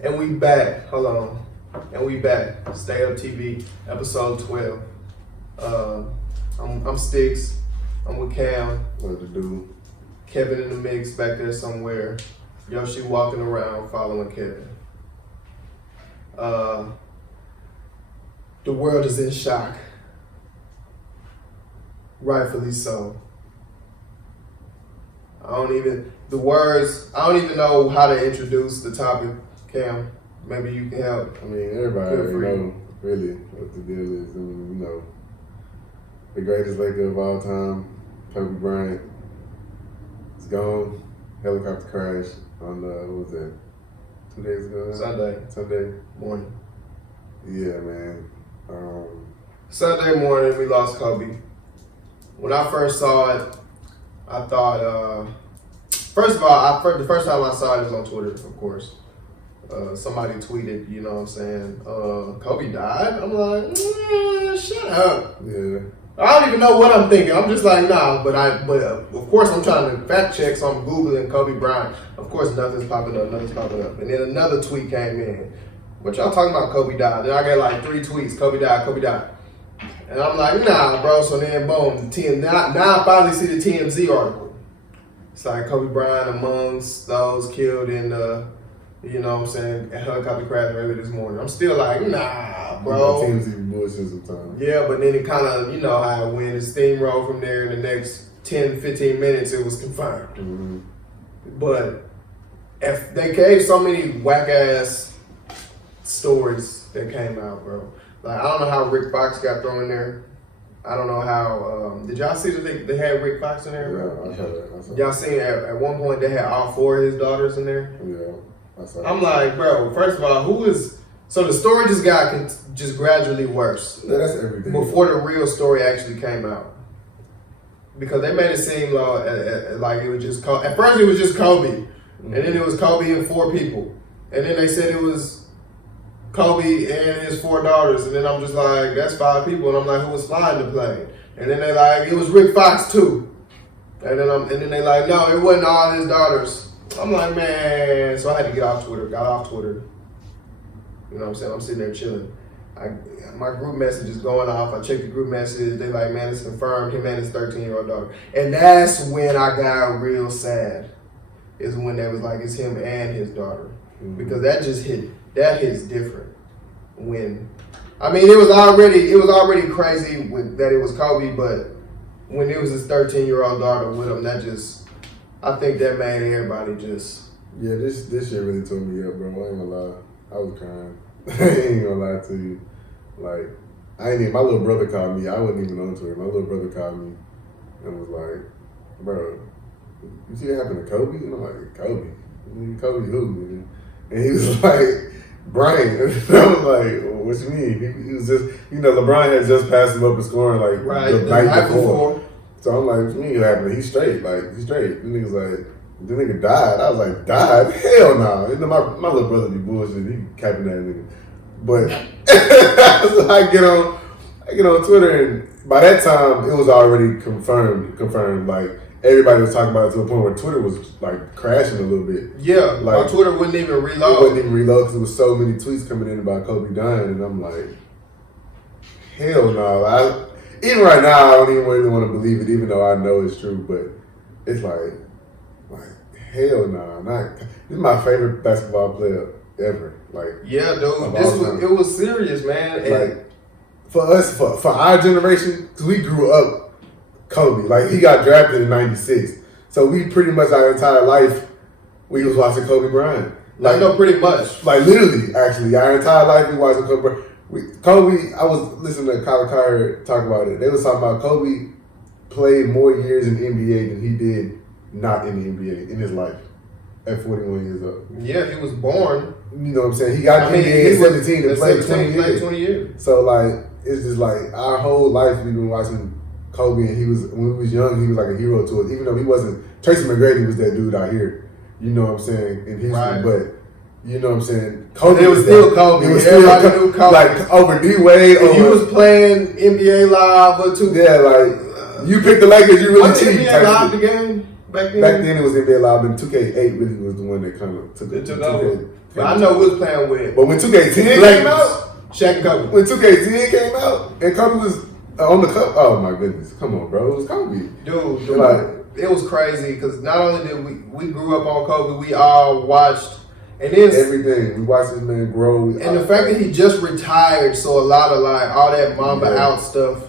And we back. Hold on. And we back. Stay Up TV, episode 12. I'm Stixx. I'm with Cam. What to do? Kevin in the mix back there somewhere. Yoshi walking around following Kevin. The world is in shock. Rightfully so. I don't even know how to introduce the topic, Cam. Maybe you can help. I mean, everybody know really what the deal is. I mean, you know, the greatest Laker of all time, Kobe Bryant, is gone. Helicopter crash on what was that? 2 days ago? Sunday morning. Yeah, man. Sunday morning, we lost Kobe. When I first saw it, I thought, first of all, the first time I saw it was on Twitter, of course. Somebody tweeted, you know what I'm saying, Kobe died? I'm like, shut up. Yeah. I don't even know what I'm thinking. I'm just like, nah, but of course I'm trying to fact check, so I'm Googling Kobe Bryant. Of course nothing's popping up. And then another tweet came in. What y'all talking about, Kobe died? Then I get like 3 tweets, Kobe died. And I'm like, nah, bro. So then, boom, now I finally see the TMZ article. It's like Kobe Bryant amongst those killed in you know what I'm saying, a helicopter crash early this morning. I'm still like, nah, bro. TMZ bullshit sometimes. Yeah, but then it kind of, you know how it went. It steamrolled from there. In the next 10, 15 minutes, it was confirmed. Mm-hmm. But if they gave so many whack-ass stories that came out, bro. Like, I don't know how Rick Fox got thrown in there. I don't know how. Did y'all see that they had Rick Fox in there? Yeah, I saw that. Y'all seen at one point they had all 4 of his daughters in there? Yeah, I saw that. I'm like, bro, first of all, so the story just got gradually worse. Yeah, that's everything. Before the real story actually came out. Because they made it seem like it was just Kobe. At first it was just Kobe. Mm-hmm. And then it was Kobe and 4 people. And then they said it was Kobe and his 4 daughters, and then I'm just like, that's 5 people, and I'm like, who was flying the plane? And then they like, it was Rick Fox too. And then they like, no, it wasn't all his daughters. I'm like, man, so I had to got off Twitter. You know what I'm saying? I'm sitting there chilling. My group message is going off. I checked the group message. They like, man, it's confirmed. Him and his 13-year-old daughter. And that's when I got real sad. Is when they was like, it's him and his daughter. Mm-hmm. Because that just hit. That hits different. It was already crazy that it was Kobe, but when it was his 13-year-old daughter with him, I think that made everybody just. Yeah, this shit really tore me up, bro. I ain't gonna lie. I was crying. I ain't gonna lie to you. Like, my little brother called me. I wasn't even on Twitter. My little brother called me and was like, bro, you see what happened to Kobe? And I'm like, Kobe? Kobe who, man? And he was like, Brian. I was like, what you mean? He was just, LeBron had just passed him up in scoring the night before. So I'm like, what you mean what happened? He's straight. He's straight. The nigga's like, the nigga died. I was like, died? Hell no. My little brother be bullshit. He capping that nigga. But so I get on Twitter, and by that time it was already confirmed. Like, everybody was talking about it to the point where Twitter was like crashing a little bit. Yeah, like Twitter wouldn't even reload. It wouldn't even reload because there was so many tweets coming in about Kobe dying, and I'm like, hell no. Even right now, I don't even really want to believe it, even though I know it's true. But it's like hell no. This is my favorite basketball player ever. Yeah, dude, it was serious, man. Like, for us, for our generation, because we grew up Kobe. Like, he got drafted in '96. So we pretty much our entire life, we was watching Kobe Bryant. Like, no, pretty much. Like, literally, actually, our entire life we watching Kobe Bryant. Kobe, I was listening to Colin Cowherd talk about it. They was talking about Kobe played more years in the NBA than he did not in the NBA in his life at 41 years old. Yeah, he was born. You know what I'm saying? He got in the NBA at 17 and played 20 years. So, like, it's just like our whole life we've been watching Kobe, and when we was young, he was like a hero to us. Even though he wasn't, Tracy McGrady was that dude out here. You know what I'm saying? In Houston, right. But you know what I'm saying? Kobe it was still Kobe. It was Everybody still knew Kobe. Like over D-Wade. If you was playing NBA Live or two. Yeah, like you picked the Lakers, you really cheated. NBA Live the game? back then? Back then it was NBA Live, and 2K8 really was the one that kind of took it. Took over. But I know we was playing with. But when 2K10 came out, Shaq and Kobe. When 2K10 came out, and Kobe was on the cover. Oh my goodness! Come on, bro. It was Kobe. Dude, like it was crazy because not only did we grew up on Kobe, we all watched. And then everything. We watched this man grow. And the fact that he just retired, so a lot of like all that Mamba out stuff,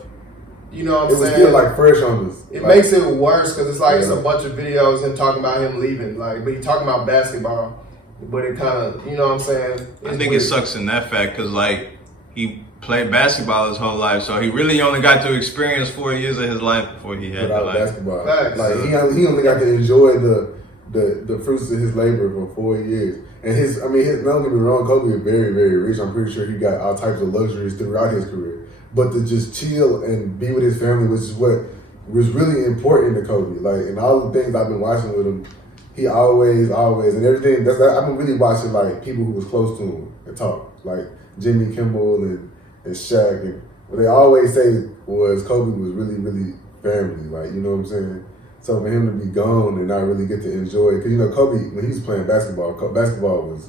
you know what I'm saying? It was still like fresh on us. It makes it worse because it's like it's a bunch of videos him talking about him leaving, like, but he talking about basketball, but it kind of, you know what I'm saying? I think it sucks in that fact because like he played basketball his whole life, so he really only got to experience 4 years of his life before he had without basketball. Facts. Like he only got to enjoy the fruits of his labor for 4 years. And don't get me wrong, Kobe is very, very rich. I'm pretty sure he got all types of luxuries throughout his career. But to just chill and be with his family, which is what was really important to Kobe. Like, and all the things I've been watching with him, he always, and everything. I've been really watching like people who was close to him and talk, like Jimmy Kimmel and Shaq. And what they always say was Kobe was really, really family. Like, you know what I'm saying? So for him to be gone and not really get to enjoy, because you know Kobe, when he was playing basketball, basketball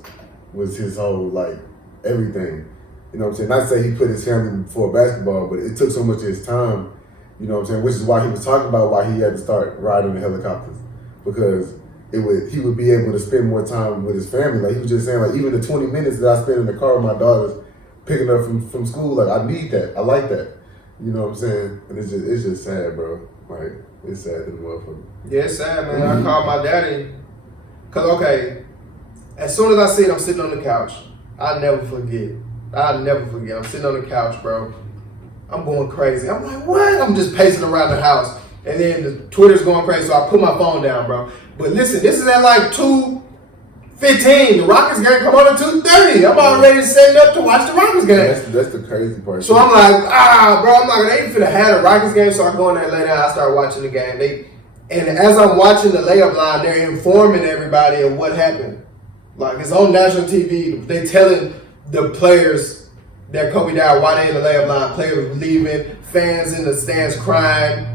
was his whole like everything. You know what I'm saying? Not to say he put his family before basketball, but it took so much of his time. You know what I'm saying? Which is why he was talking about why he had to start riding the helicopters, because he would be able to spend more time with his family. Like he was just saying, like even the 20 minutes that I spend in the car with my daughters picking up from school, like I need that. I like that. You know what I'm saying? And it's just sad, bro. Like. It's sad to the motherfucker. Yeah, it's sad, man. I called my daddy. Because, okay, as soon as I see it, I'm sitting on the couch. I'll never forget. I'm sitting on the couch, bro. I'm going crazy. I'm like, what? I'm just pacing around the house. And then the Twitter's going crazy, so I put my phone down, bro. But listen, this is at like 2:15. The Rockets game come on at 2:30. I'm already setting up to watch the Rockets game. That's the crazy part. So I'm like, bro, I'm not gonna finna have the Rockets game. So I go in there later. I start watching the game. And as I'm watching the layup line, they're informing everybody of what happened. Like it's on national TV. They telling the players that Kobe died, why they in the layup line. Players leaving, fans in the stands crying.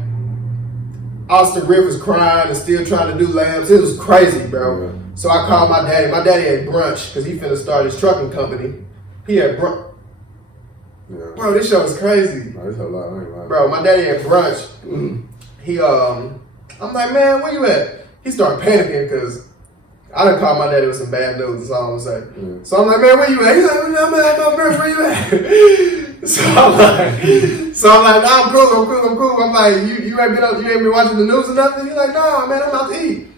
Austin Rivers crying and still trying to do layups. It was crazy, bro. Yeah. So I called my daddy. My daddy had brunch because he finna start his trucking company. He had brunch. Yeah. Bro, this show is crazy. No, it's a lot. I ain't lying. Bro, my daddy had brunch. He, I'm like, man, where you at? He started panicking because I done called my daddy with some bad news. That's all I'm gonna say. Yeah. So I'm like, man, where you at? He's like, I'm at my brunch. Where you at? So I'm like, nah, I'm cool. I'm like, you ain't been watching the news or nothing? He's like, nah, man, I'm out to eat.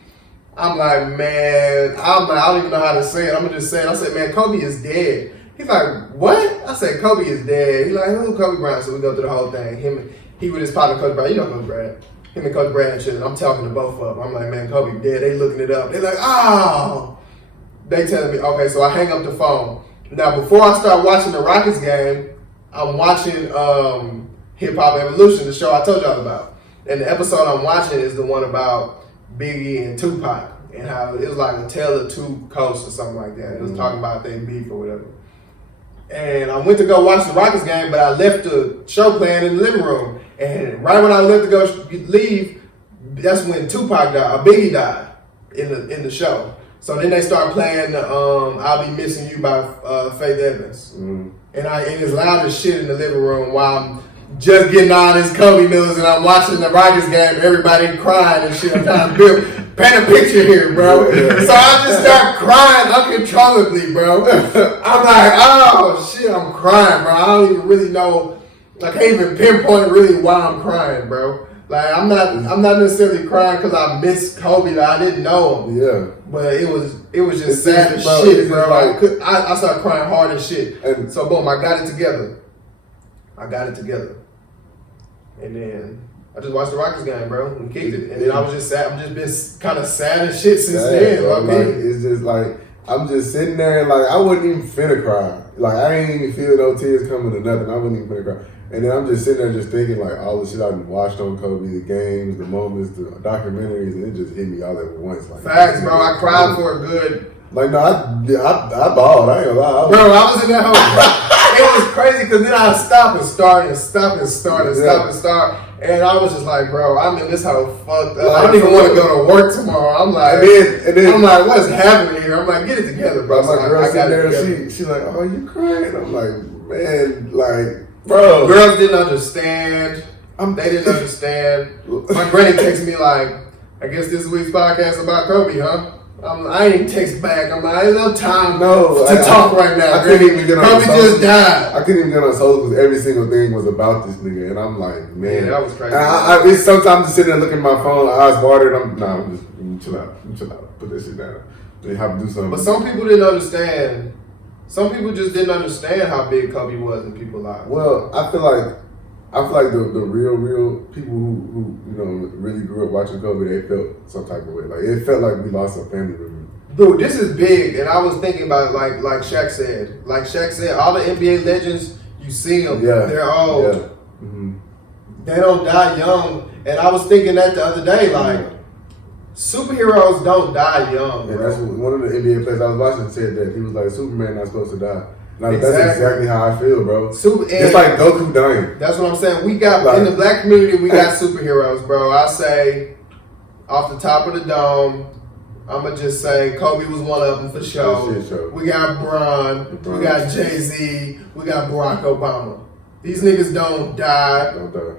I'm like, man, I don't even know how to say it. I'm gonna just say it. I said, man, Kobe is dead. He's like, what? I said, Kobe is dead. He's like, who's Kobe Bryant? So we go through the whole thing. He with his partner, Coach Bryant. You know Coach Bryant. Him and Coach Bryant and shit. And I'm talking to both of them. I'm like, man, Kobe dead. They looking it up. They're like, oh. They telling me, okay, so I hang up the phone. Now, before I start watching the Rockets game, I'm watching Hip Hop Evolution, the show I told y'all about. And the episode I'm watching is the one about Biggie and Tupac and how it was like a tale of two coasts or something like that. It was talking about their beef or whatever. And I went to go watch the Rockets game, but I left the show playing in the living room. And right when I left to go leave, that's when Tupac died, Biggie died in the show. So then they start playing the "I'll Be Missing You" by Faith Evans, and it's loud as shit in the living room while I'm just getting all this Kobe news and I'm watching the Rockets game. Everybody crying and shit. I'm trying to paint a picture here, bro. So I just start crying uncontrollably, bro. I'm like, oh shit, I'm crying, bro. I don't even really know. I can't even pinpoint really why I'm crying, bro. Like I'm not necessarily crying because I miss Kobe. Like, I didn't know him. Yeah. But it was just sad as shit, bro. Like, I started crying hard as shit. And so boom, I got it together. And then I just watched the Rockets game, bro, and kicked it. And then I was just sad. I'm just been kind of sad as shit since then. Bro. Like, it's just like I'm just sitting there and like I wasn't even finna cry. Like I ain't even feel no tears coming or nothing. I wasn't even finna cry. And then I'm just sitting there just thinking like all the shit I've watched on Kobe, the games, the moments, the documentaries, and it just hit me all at once. Like facts, bro. I cried for a good. Like no, I bawled. I ain't gonna lie. Bro, I was in that hole. it was crazy because then I stop and start and stop and start and stop and start. And I was just like, bro, I'm in this hoe fucked up. I don't even want to go to work tomorrow. I'm like, and then I'm like, what's happening here? I'm like, get it together, bro. My girl sitting there, she's like, oh, you crying? I'm like, man, like, bro. Girls didn't understand. They didn't understand. My granny texted me like, I guess this week's podcast about Kobe, huh? I ain't text back. I'm like, I ain't no time to talk right now. I couldn't even get on Kobe just died. I couldn't even get on social because every single thing was about this nigga. And I'm like, man. Yeah, that was crazy. It's sometimes just sitting there looking at my phone, eyes watered. I'm just chill out. Put that shit down. They have to do something. But some people didn't understand. Some people just didn't understand how big Kobe was in people's lives. Well, I feel like the real people who really grew up watching Kobe, they felt some type of way. Like it felt like we lost a family member. Dude, this is big, and I was thinking about it like Shaq said. Like Shaq said, all the NBA legends, you see them, they're old. Yeah. Mm-hmm. They don't die young. And I was thinking that the other day, like superheroes don't die young. And bro. that's what one of the NBA players I was watching said that he was like, Superman not supposed to die. Like that's exactly how I feel, bro. It's like Goku dying. That's what I'm saying. We got in the black community, we got superheroes, bro. I say, off the top of the dome, I'ma just say Kobe was one of them for sure. We got Bron, we got Jay-Z, we got Barack Obama. These niggas don't die. Don't die.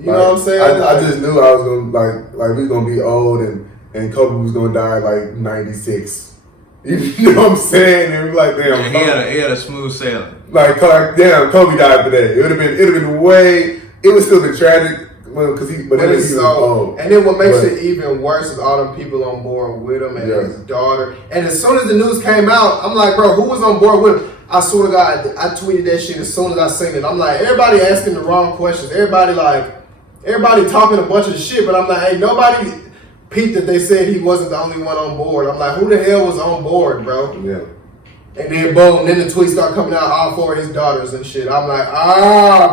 You know what I'm saying? I just knew I was gonna like we was gonna be old and Kobe was gonna die like 96. You know what I'm saying? And we're like, damn. Yeah, he had a smooth sailing. Like, damn, Kobe died today. It would have been way. It would still been tragic. Because he was old. And then what makes it even worse is all them people on board with him and his daughter. And as soon as the news came out, I'm like, bro, who was on board with him? I swear to God, I tweeted that shit as soon as I seen it. I'm like, everybody asking the wrong questions. Everybody talking a bunch of shit, but I'm like, hey, nobody peeped that they said he wasn't the only one on board. I'm like, who the hell was on board, bro? Yeah. And then boom, then the tweets start coming out, all four of his daughters and shit. I'm like,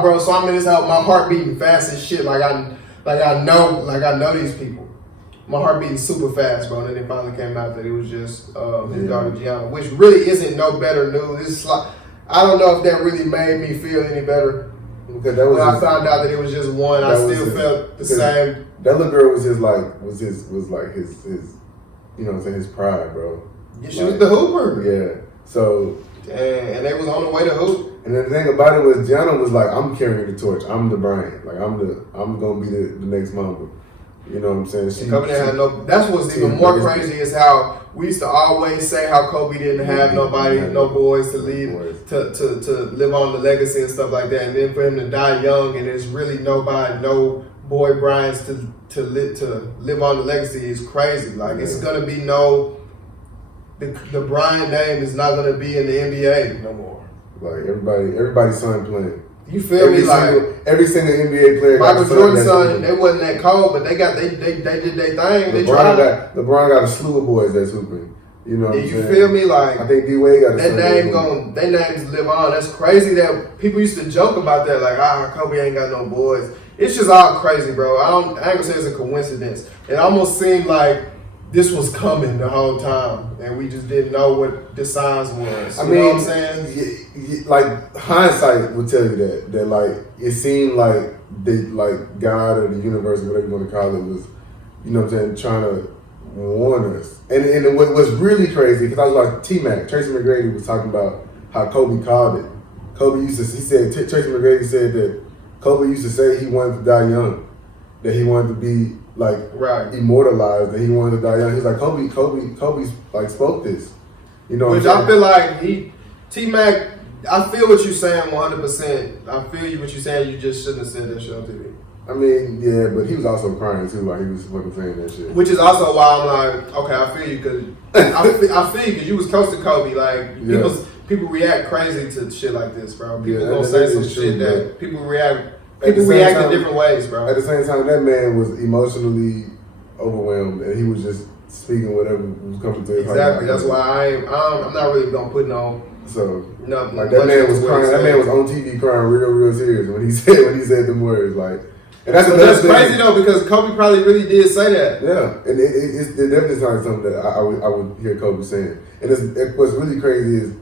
bro. So I'm in this house, my heart beating fast as shit. Like I know these people. My heart beating super fast, bro. And then it finally came out that it was just his daughter Gianna, which really isn't no better news. It's like, I don't know if that really made me feel any better. Because that was when I found out that it was just one, I still felt the same. That little girl was his you know what I'm saying, his pride, bro. Yeah, she was the hooper. Yeah. So and they was on the way to hoop. And the thing about it was Gianna was like, I'm carrying the torch. I'm the brand. Like I'm gonna be the next Mamba. You know what I'm saying? Kobe didn't have no. That's what's even more crazy is how we used to always say how Kobe didn't have nobody, no boys to lead, to live on the legacy and stuff like that. And then for him to die young and there's really nobody, no boy Bryants to live on the legacy is crazy. Like it's gonna be the Bryant name is not gonna be in the NBA no more. Like everybody's son playing. You feel me? Like every single NBA player. Michael Jordan's son, they wasn't that cold, but they did their thing. LeBron got a slew of boys that's hooping. You know what I'm saying? You feel me? Like I think D-Wade got that name their names live on. That's crazy that people used to joke about that. Like Kobe ain't got no boys. It's just all crazy, bro. I ain't gonna say it's a coincidence. It almost seemed like this was coming the whole time, and we just didn't know what the signs was. You know what I'm saying? Like hindsight would tell you that like it seemed like God or the universe, or whatever you want to call it, was, you know what I'm saying, trying to warn us. And what was really crazy, because I was like T-Mac, Tracy McGrady was talking about how Kobe called it. Tracy McGrady said that Kobe used to say he wanted to die young, that he wanted to be like immortalized, that he wanted to die young. He's like Kobe like spoke this, you know. Which I feel like T-Mac. I feel what you're saying 100%. I feel what you're saying. You just shouldn't have said that shit on TV. I mean, yeah, but he was also crying too while he was fucking saying that shit. Which is also why I'm like, okay, I feel you because I feel you because you was close to Kobe. Like people react crazy to shit like this, bro. People gonna say some shit that people react. People react in different ways, bro. At the same time, that man was emotionally overwhelmed, and he was just speaking whatever was coming to his heart. Exactly. That's why I'm not really gonna put no. So nothing. Like that man was crying. That man was on TV crying real serious when he said them words. Like, and that's crazy though, because Kobe probably really did say that. Yeah, and it definitely sounds something that I would hear Kobe saying. And what's really crazy is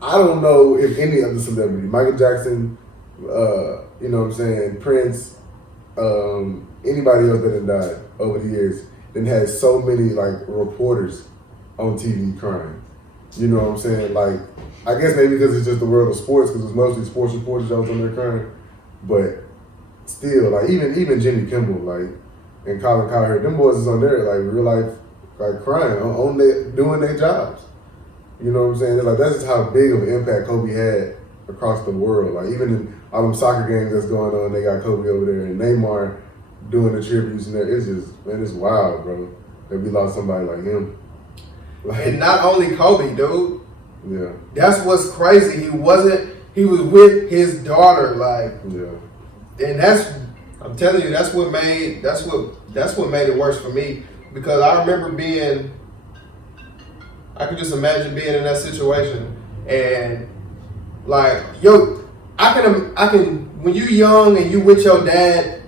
I don't know if any other celebrity, Michael Jackson, you know what I'm saying, Prince, anybody else that had died over the years, then had so many like reporters on TV crying. You know what I'm saying? Like, I guess maybe because it's just the world of sports, because it's mostly sports reporters that was on there crying. But still, like even Jimmy Kimmel, like, and Colin Cowherd, them boys is on there like real life, like crying on doing their jobs. You know what I'm saying? It's like that's just how big of an impact Kobe had across the world. Like even in all them soccer games that's going on, they got Kobe over there and Neymar doing the tributes and that. It's just, man, it's wild, bro. That we lost somebody like him. Like, and not only Kobe, dude. Yeah. That's what's crazy. He was with his daughter, like. Yeah. And I'm telling you, that's what made it worse for me, because I remember I could just imagine being in that situation and like, I can when you young and you with your dad,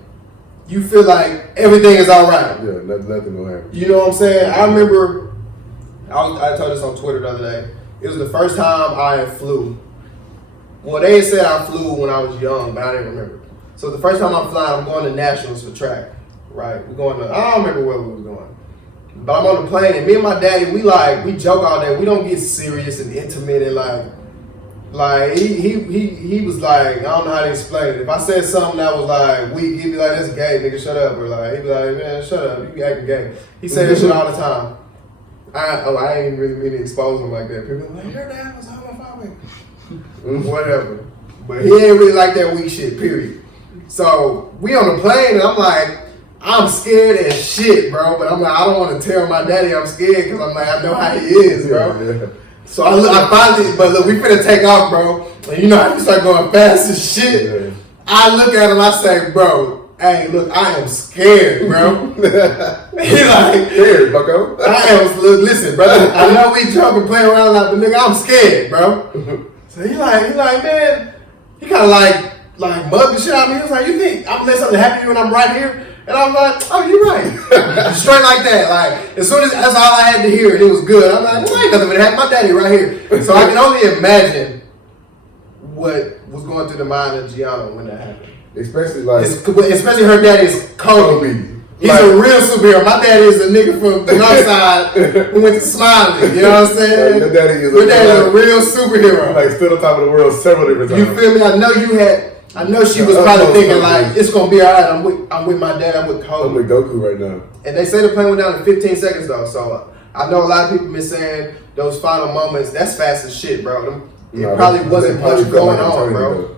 you feel like everything is all right. Yeah, nothing will happen. You know what I'm saying? I remember, I told this on Twitter the other day. It was the first time I flew. Well, they said I flew when I was young, but I didn't remember. So the first time I'm flying, I'm going to nationals for track, right? We're going to, I don't remember where we was going. But I'm on the plane, and me and my daddy, we joke all day. We don't get serious and intimate and like he was like, I don't know how to explain it. If I said something that was like weak, he'd be like, that's gay, nigga, shut up. Or like, he'd be like, man, shut up, you be acting gay. He said that shit all the time. I ain't really mean to expose him like that. People be like, your dad was homophobic. Whatever. But he ain't really like that weak shit, period. So we on the plane, and I'm like, I'm scared as shit, bro. But I'm like, I don't want to tell my daddy I'm scared, because I'm like, I know how he is, bro. Yeah. So I finally, but look, we finna take off, bro. And you know how you start going fast as shit. Yeah. I look at him, I say, bro, hey, look, I am scared, bro. He like, scared, bucko. Listen, brother, I know we joke and play around a lot, but nigga, I'm scared, bro. So he like, man, he kind of like mugged the shit out of me. He was like, you think I'm gonna let something happen to you when I'm right here? And I'm like, oh, you're right. Straight like that. Like, as soon as that's all I had to hear, and it was good. I'm like, well, ain't nothing but have my daddy right here. So I can only imagine what was going through the mind of Gianna when that happened. Especially her daddy's Kobe. He's a real superhero. My daddy is a nigga from the north side who went to Smiley. You know what I'm saying? Your daddy is a real superhero. Like, stood on top of the world several different times. You feel me? I know she was probably thinking like, it's gonna be all right. I'm with my dad. I'm with Kobe. I'm with Goku right now. And they say the plane went down in 15 seconds though. So I know a lot of people been saying those final moments. That's fast as shit, bro. It probably wasn't much going on, bro.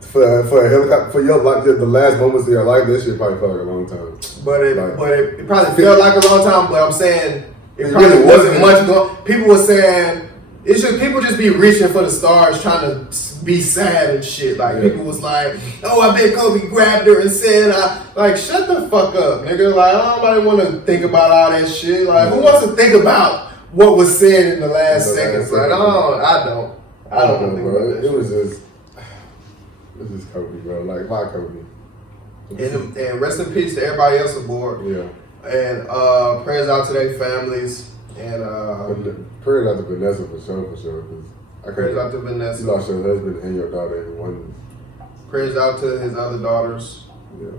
For a helicopter, for your life, the last moments of your life, this shit probably felt like a long time. But it probably felt like a long time. But I'm saying it probably really wasn't much going. People were saying people just be reaching for the stars, trying to be sad and shit. Like people was like, oh, I bet Kobe grabbed her and said, like, shut the fuck up, nigga. Like, nobody want to think about all that shit. Like, who wants to think about what was said in the last seconds? Like, I don't know, bro. It was just Kobe, bro. Like, why Kobe? And rest in peace to everybody else aboard. Yeah. And prayers out to their families. And prayers out to Vanessa for sure. Prayers out to Vanessa. You lost your husband and your daughter in one. Prayers out to his other daughters. Yeah.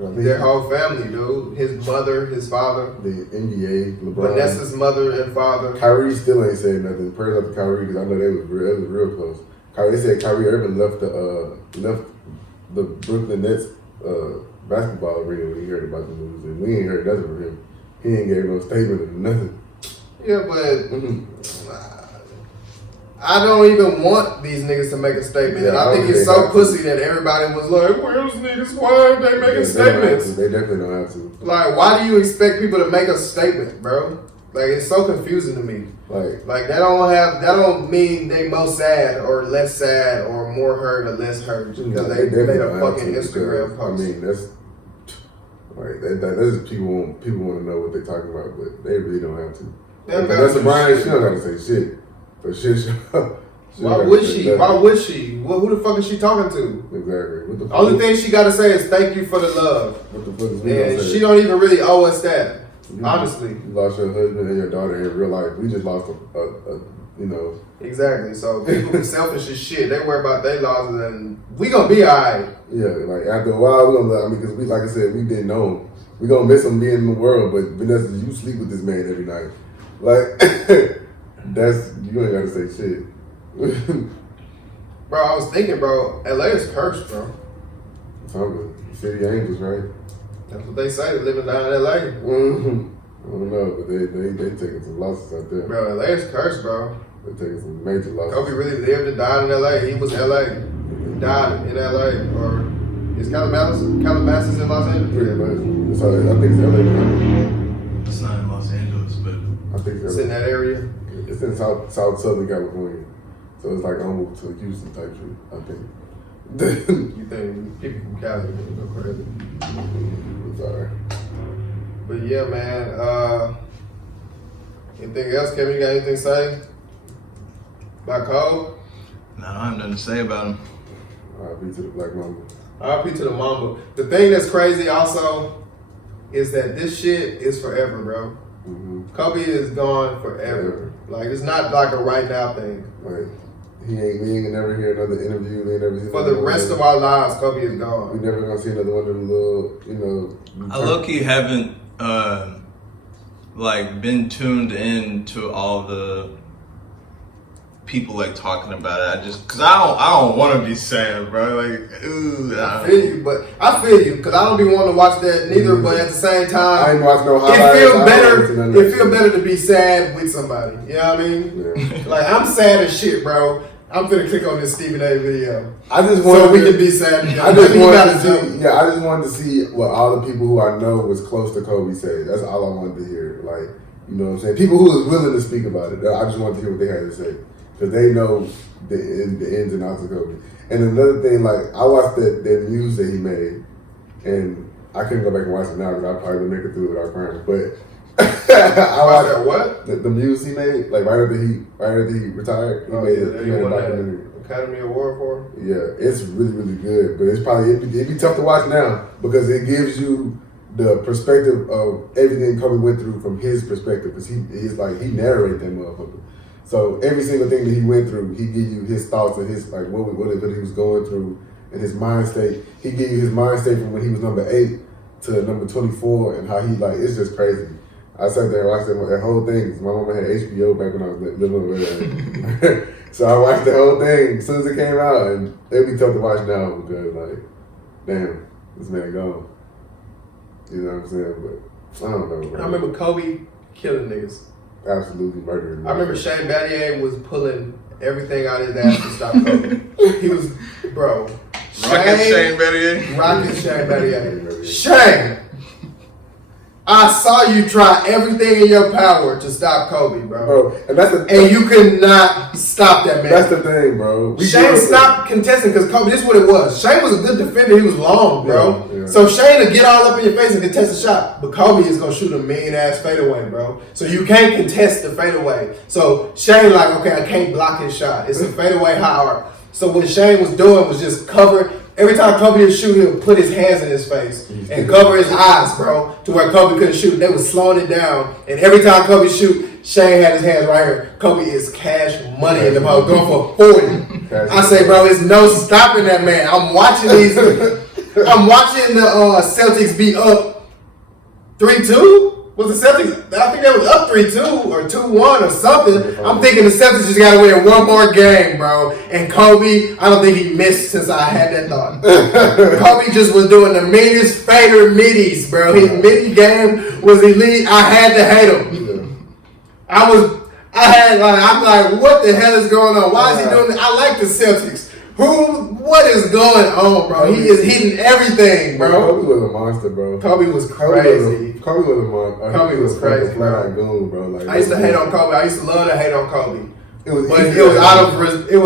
Their whole family, dude. His mother, his father. The NBA, LeBron. Vanessa's mother and father. Kyrie still ain't saying nothing. Prayers out to Kyrie, because I know they was real close. They said Kyrie Irving left the Brooklyn Nets basketball arena when he heard about the news, and we ain't heard nothing from him. He ain't gave no statement or nothing. Yeah, but I don't even want these niggas to make a statement. Yeah, and I think it's so pussy that everybody was like, where's niggas? Why aren't they making statements? They definitely don't have to. Like, why do you expect people to make a statement, bro? Like, it's so confusing to me. Like that don't mean they more sad or less sad or more hurt or less hurt because they made a fucking Instagram post. I mean, that's like that's people want to know what they're talking about, but they really don't have to. That's a Brian. She don't have to say shit. But shit. Why would she? Well, who the fuck is she talking to? Exactly. The only thing she got to say is thank you for the love. What the fuck is and she don't even really owe us that. Honestly. You lost your husband and your daughter in real life. We just lost a you know. Exactly. So people be selfish as shit. They worry about their losses, and we gonna be alright. Yeah, like after a while, we gonna. I mean, because we, like I said, we didn't know him. We gonna miss him being in the world. But Vanessa, you sleep with this man every night. Like that's you ain't gotta say shit. Bro, I was thinking, bro, LA is cursed, bro. Something. City Angels, right? That's what they say. Living down in LA. Mm-hmm. I don't know, but they taking some losses out there. Bro, LA is cursed, bro. They taking some major losses. Kobe really lived and died in LA. He was LA. He died in LA. Or is Calabasas in Los Angeles? Pretty much. So I think it's LA. It's not in Los Angeles, but I think It's in that area. It's in Southern California. So it's like almost to Houston type shit, I think. You think people from Cali are gonna go crazy? Sorry. But yeah, man. Anything else, Kevin? You got anything to say about Cole? no, I don't have nothing to say about him. R.I.P. to the Black Mamba. RP to the Mamba. The thing that's crazy also is that this shit is forever, bro. Mm-hmm. Kobe is gone forever. Like, it's not like a right now thing. Like, we ain't never hear another interview. We ain't never see For the rest of our lives, Kobe is we gone. never gonna see another one of them little, you know. I low-key haven't like been tuned in to all the people like talking about it. I just cause I don't want to be sad, bro. Like, ooh, I feel you, but I feel you because I don't be wanting to watch that neither. But at the same I time, ain't watch no it highlights. feels I better. ain't seen none of It that feel shit. better to be sad with somebody. You know what I mean? Yeah. Like, I'm sad as shit, bro. I'm finna click on this Stephen A. video I just so wanted we to, can be sad together. I just Maybe you wanted gotta to jump. see. Yeah, I just wanted to see what all the people who I know was close to Kobe say. That's all I wanted to hear. Like, you know what I'm saying? People who was willing to speak about it. I just wanted to hear what they had to say because they know the ins and outs of Kobe. And another thing, like I watched that news that he made, and I couldn't go back and watch it now because I probably would make it through without crying. But I watched that what? the news he made, like right after he retired. He made a documentary. Academy Award for? Yeah, it's really, really good. But it's probably it'd be tough to watch now because it gives you the perspective of everything Kobe went through from his perspective. Because he's like he narrated that motherfucker. So every single thing that he went through, he give you his thoughts and his like what he was going through and his mind state. He gave you his mind state from when he was number 8 to number 24 and how he like it's just crazy. I sat there and watched that whole thing. My mama had HBO back when I was living over there. So I watched the whole thing as soon as it came out, and it'd be tough to watch now because, like, damn, this man gone. You know what I'm saying? But I don't know. Bro. I remember Kobe killing niggas. Absolutely murdering. I remember Shane Battier was pulling everything out of his ass to stop Kobe. He was, bro. Rockin' Shane Battier. Rockin' Shane Battier. Shane! I saw you try everything in your power to stop Kobe, bro. And that's and you could not stop that man. That's the thing, bro. Shane stopped contesting because Kobe, this is what it was. Shane was a good defender. He was long, bro. Yeah. So Shane would get all up in your face and contest a shot. But Kobe is going to shoot a mean-ass fadeaway, bro. So you can't contest the fadeaway. So Shane like, okay, I can't block his shot. It's a fadeaway hard. So what Shane was doing was just cover. Every time Kobe would shoot, he would put his hands in his face and cover his eyes, bro, to where Kobe couldn't shoot. They were slowing it down. And every time Kobe shoot, Shane had his hands right here. Kobe is cash money in the ball, going for 40. I say, bro, there's no stopping that man. I'm watching I'm watching the Celtics be up 3-2. Was the Celtics? I think they was up 3-2 or 2-1 or something. I'm thinking the Celtics just got to win one more game, bro. And Kobe, I don't think he missed since I had that thought. Kobe just was doing the meanest fader middies, bro. His midi game was elite. I had to hate him. I'm like, what the hell is going on? Why is he doing this? I like the Celtics. What is going on, bro? He is hitting everything, bro. Kobe was a monster, bro. Kobe was crazy. Kobe was a monster. Kobe was crazy, flat goon, bro. Like, I used to hate on Kobe. I used to love to hate on Kobe. It was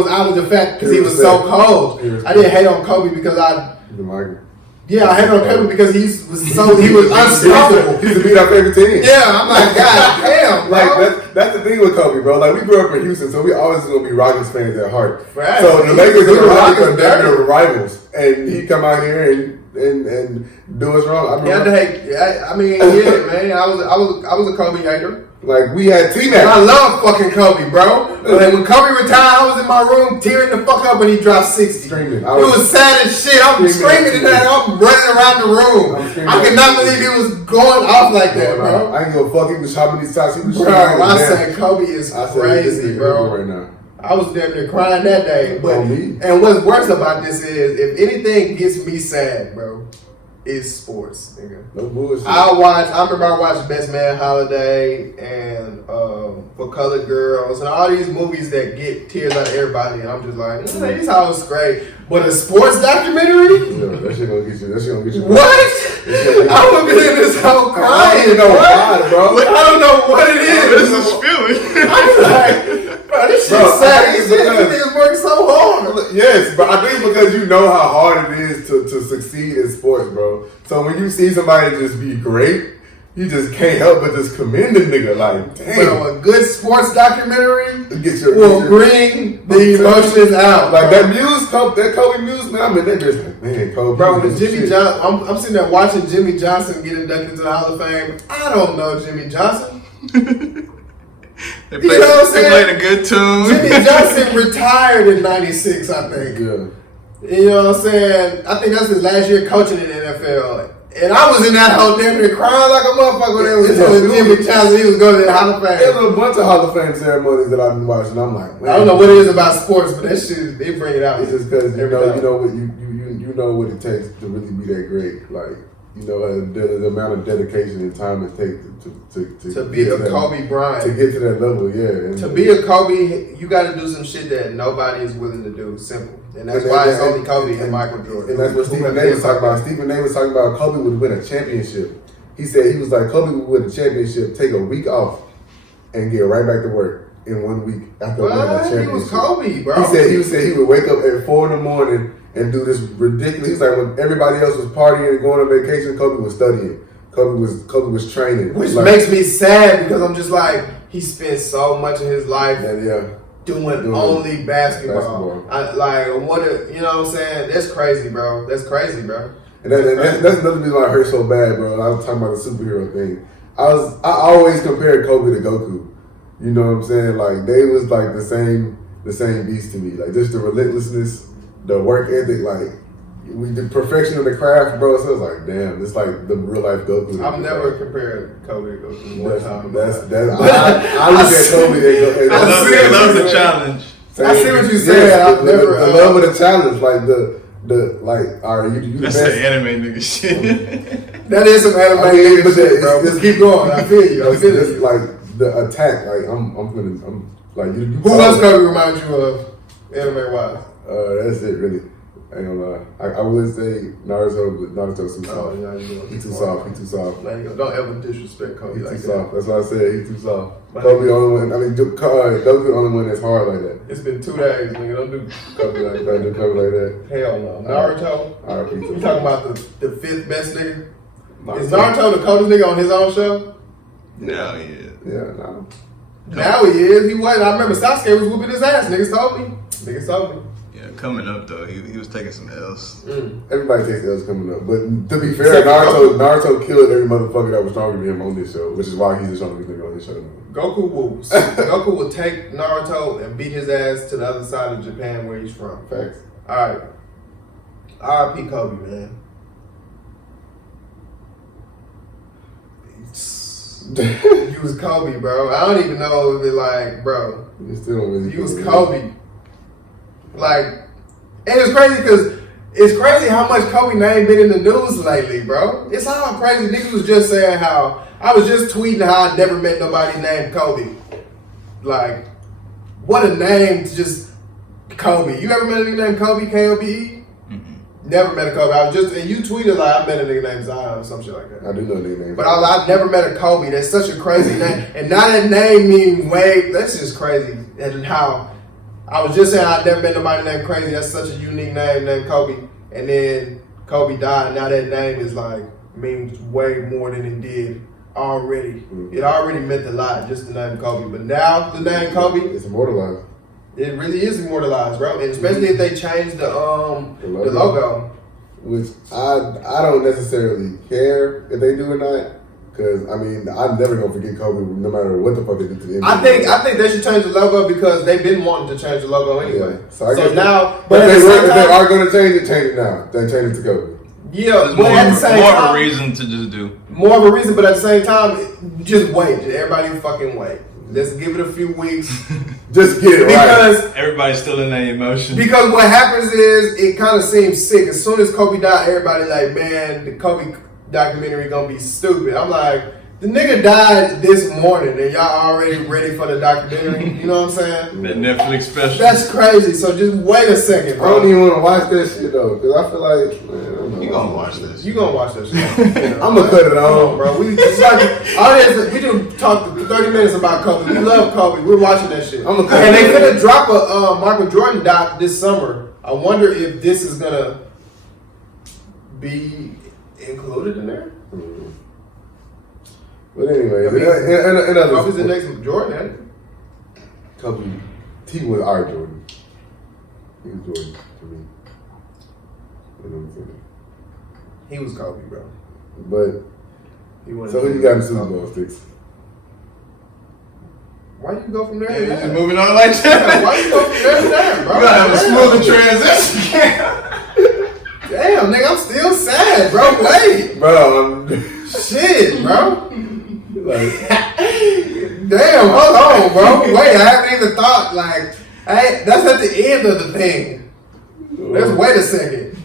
out of the fact because he was so cold. I didn't hate on Kobe because I hate on Kobe because he was unstoppable. He used to beat our favorite team. Yeah, I'm like, God damn, like that's the thing with Kobe, bro. Like we grew up in Houston, so we always gonna be Rockets fans at heart. Right. So the Lakers and the Rockets dirty. are rivals, and he come out here and and do us wrong. I mean, yeah, man. I was a Kobe hater. Like, we had T-Mac. I love fucking Kobe, bro. Like, when Kobe retired, I was in my room tearing the fuck up when he dropped 60. Screaming. It was sad as shit. I'm screaming in that. I'm running around the room. I could not believe it was going off like that, bro. I ain't give a fuck. He was how many shots he was shooting. Bro, I said Kobe is crazy, bro. Right now. I was damn near crying that day. But and what's worse about this is, if anything gets me sad, bro, is sports, nigga. No bullshit. I remember I watched Best Man Holiday and For Colored Girls and all these movies that get tears out of everybody. And I'm just like, these hoes great. But a sports documentary? Yeah, that shit gonna get you. What? I would be in this whole crying. I don't know why, bro. I don't know what it is. This is feeling. I'm like, bro, this shit's sad. These niggas work so hard. Yes, but I think because you know how hard it is to succeed in sports, bro. So when you see somebody just be great, you just can't help but just commend the nigga. Like, damn. Bro, a good sports documentary will bring the emotions out. Like that Kobe Muse, man. I mean, that just like, man, Kobe. Bro, when Jimmy Johnson, I'm sitting there watching Jimmy Johnson get inducted to the Hall of Fame. I don't know Jimmy Johnson. They played a good tune. Jimmy Johnson retired in '96, I think. Yeah. You know what I'm saying? I think that's his last year coaching in the NFL. And I was in that whole damn near crying like a motherfucker when they was telling Jimmy Johnson he was going to the Hall of Fame. There's a bunch of Hall of Fame ceremonies that I've been watching. I'm like, man, I don't know what it is about sports, but that shit, they bring it out. It's just because you know what it takes to really be that great. Like, you know, the amount of dedication and time it takes to be a Kobe Bryant. To get to that level, yeah. And to be a Kobe, you got to do some shit that nobody is willing to do. Simple. And that's why it's only Kobe and Michael Jordan. And that's what Stephen A was talking about. Stephen A was talking about Kobe would win a championship. He said, he was like, Kobe would win a championship, take a week off, and get right back to work in 1 week after winning a championship. He was Kobe, bro. He said he would wake up at 4 in and do this ridiculous. He's like, when everybody else was partying and going on vacation, Kobe was studying. Kobe was training. Which makes me sad because I'm just like, he spent so much of his life doing only basketball. I want to, you know what I'm saying? That's crazy, bro. That's crazy, bro. And that's another reason why I hurt so bad, bro. I was talking about the superhero thing. I always compared Kobe to Goku. You know what I'm saying? Like, they was like the same beast to me. Like, just the relentlessness, the work ethic, like the perfection of the craft, bro. So it's like, damn, it's like the real life Goku. I've never compared Kobe to Goku one time. I look at Kobe. I love the challenge. I see what you said. The love of the challenge, like all right, you the That's best. the anime nigga shit. That is some anime nigga shit, bro. Just keep going. I feel you. It's like the attack. Like I'm like you. Who else Kobe reminds you of, anime wise? That's it, really. I ain't gonna lie. I would say Naruto, but Naruto's too soft. He's too soft. He's too soft. Don't ever disrespect Kobe like that. He's too soft. That's why I said he's too soft. Kobe the only one. I mean, Goku the only one that's hard like that. It's been 2 days, nigga. Don't do Kobe like that. Don't do Kobe like that. Hell no. Naruto. Alright, you talking about the 5th best nigga? Is Naruto the coldest nigga on his own show? No, he is. Yeah, no. Now he is. He wasn't. I remember Sasuke was whooping his ass. Niggas told me. Coming up though, he was taking some L's. Everybody takes L's coming up, but to be fair, Naruto killed every motherfucker that was stronger than him on this show, which is why he's the strongest nigga on this show. Goku will take Naruto and beat his ass to the other side of Japan where he's from. Facts. All right. R.I.P. Kobe, man. You was Kobe, bro. I don't even know if it like, bro. You still don't really. You was Kobe. Like, and it's crazy because it's crazy how much Kobe name been in the news lately, bro. It's all crazy. Niggas was just saying how I was just tweeting how I never met nobody named Kobe. Like, what a name to just Kobe. You ever met a nigga named Kobe? Kobe? Never met a Kobe. I was just, and you tweeted like I met a nigga named Zion or some shit like that. I do know a nigga named. But I've never met a Kobe. That's such a crazy name, and now that name means way. That's just crazy. And how. I was just saying I never met nobody named Crazy. That's such a unique name named Kobe. And then Kobe died. And now that name is like means way more than it did already. Mm-hmm. It already meant a lot, just the name Kobe. But now the name Kobe, it's immortalized. It really is immortalized, bro. And especially if they change the logo. which I don't necessarily care if they do or not. Because, I mean, I'm never going to forget Kobe no matter what the fuck they did to the NBA. I think they should change the logo because they've been wanting to change the logo anyway. Yeah. So I guess now, but if they are going to change it now. Then change it to Kobe. Yeah, but at the same more time, of a reason to just do. More of a reason, but at the same time, just wait. Everybody fucking wait. Let's give it a few weeks. Just get it because right. Everybody's still in that emotion. Because what happens is it kind of seems sick. As soon as Kobe died, everybody like, man, the Kobe documentary gonna be stupid. I'm like, the nigga died this morning and y'all already ready for the documentary. You know what I'm saying? That Netflix special. That's crazy. So just wait a second, bro. I don't even want to watch that shit though, because I feel like, man, You gonna watch this? You gonna watch that shit? I'm gonna cut it on, bro. We just we just talked 30 minutes about Kobe. We love Kobe. We're watching that shit. I'm gonna cut and it they on. finna drop a Michael Jordan doc this summer. I wonder if this is gonna be included in there. Mm-hmm. But anyway, Kobe's the next Jordan, ain't he? Kobe, he was our Jordan. He was Jordan to me. You know what I'm saying? He was Kobe, bro. But He wasn't so who you got in the Super Bowl, Stixx? Why you go from there Yeah, to you just that? moving on like that. Why you go from there to that, bro? You gotta have a smoother transition. Damn, nigga, I'm still sad, bro. Wait. Bro, Shit, bro. like, Damn, hold on, bro. Wait, I haven't even thought, like, hey, that's at the end of the thing. Let's wait a second.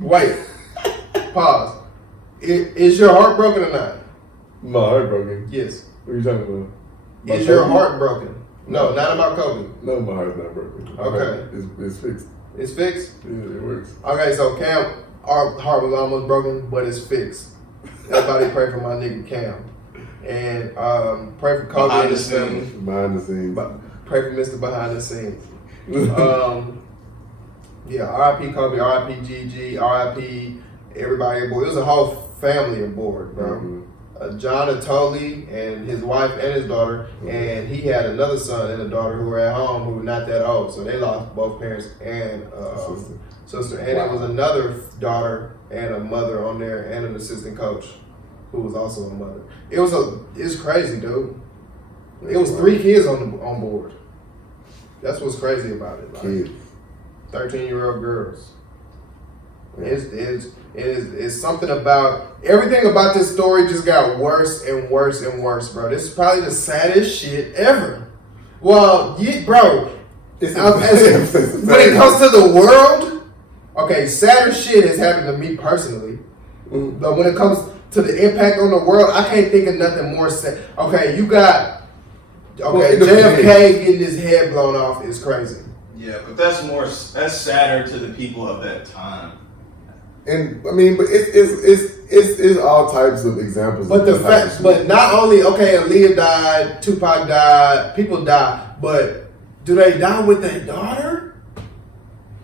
Wait. Pause. Is your heart broken or not? my heart broken. Yes. What are you talking about? Is your heart broken? No, not about Kobe. No, my heart's not broken. Okay. It's fixed. It's fixed? Yeah, it works. Okay, so Cam, our heart was almost broken, but it's fixed. Everybody pray for my nigga Cam. And pray for Kobe Behind and the his family. scenes. Behind the scenes. Pray for Mr. Behind the Scenes. Yeah, R.I.P. Kobe, R.I.P. GG, R.I.P. everybody aboard. It was a whole family aboard, bro. Mm-hmm. John Atoli and his wife and his daughter, and he had another son and a daughter who were at home who were not that old, so they lost both parents and sister. And it was another daughter and a mother on there and an assistant coach who was also a mother. It's crazy, dude. It was 3 kids on board. That's what's crazy about it. Like, Kids. 13-year-old girls. It's something about everything about this story just got worse and worse and worse, bro. This is probably the saddest shit ever. Well, yeah, bro. When it comes to the world, okay, sadder shit has happened to me personally. But when it comes to the impact on the world, I can't think of nothing more sad. Okay, you got JFK getting his head blown off is crazy. Yeah, but that's sadder to the people of that time. And I mean, but it's all types of examples. But the fact, but not only Aaliyah died, Tupac died, people die, but do they die with their daughter?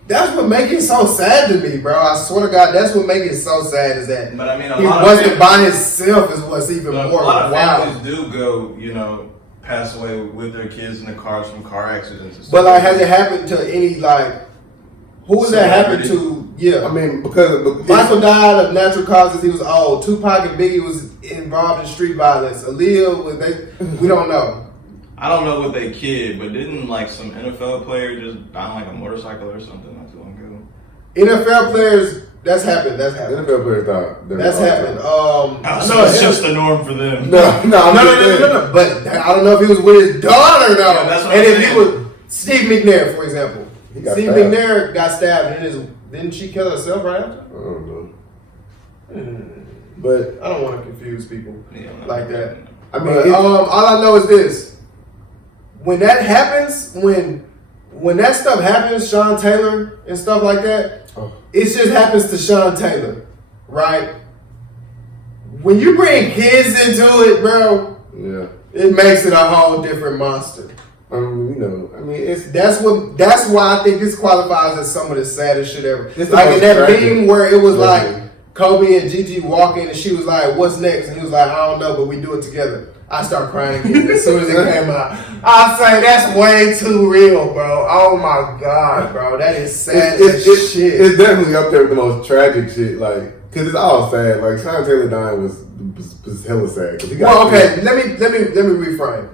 That's what makes it so sad to me, bro. I swear to God, that's what makes it so sad is that But I mean, he wasn't by himself is what's even more a lot of wild. families do go, pass away with their kids in the cars from car accidents and stuff. But like, has it happened to any who was that happened to? Yeah, I mean, because Michael died of natural causes. He was old. Tupac and Biggie was involved in street violence. Aaliyah we don't know. I don't know what they kid, but didn't some NFL player just die on a motorcycle or something not too long ago? NFL players, that's happened. NFL players die. That's happened. So it's just the norm for them. No. But I don't know if he was with his daughter though. Yeah, that's what and I'm if saying. he was Steve McNair, for example. Steve stabbed. McNair got stabbed, and didn't she kill herself right after? I don't know. But I don't want to confuse people like that. I mean, But, all I know is this: when that happens, when that stuff happens, Sean Taylor and stuff like that, it just happens to Sean Taylor, right? When you bring kids into it, bro, it makes it a whole different monster. That's why I think this qualifies as some of the saddest shit ever. Like in that meme where it was like Kobe and Gigi walking and she was like, "What's next?" And he was like, "I don't know, but we do it together." I start crying again as soon as it came out. I say that's way too real, bro. Oh my god, bro, that is sad as shit. It's definitely up there with the most tragic shit, like, cause it's all sad. Like Sean Taylor dying was hella sad. Well, okay, let me reframe.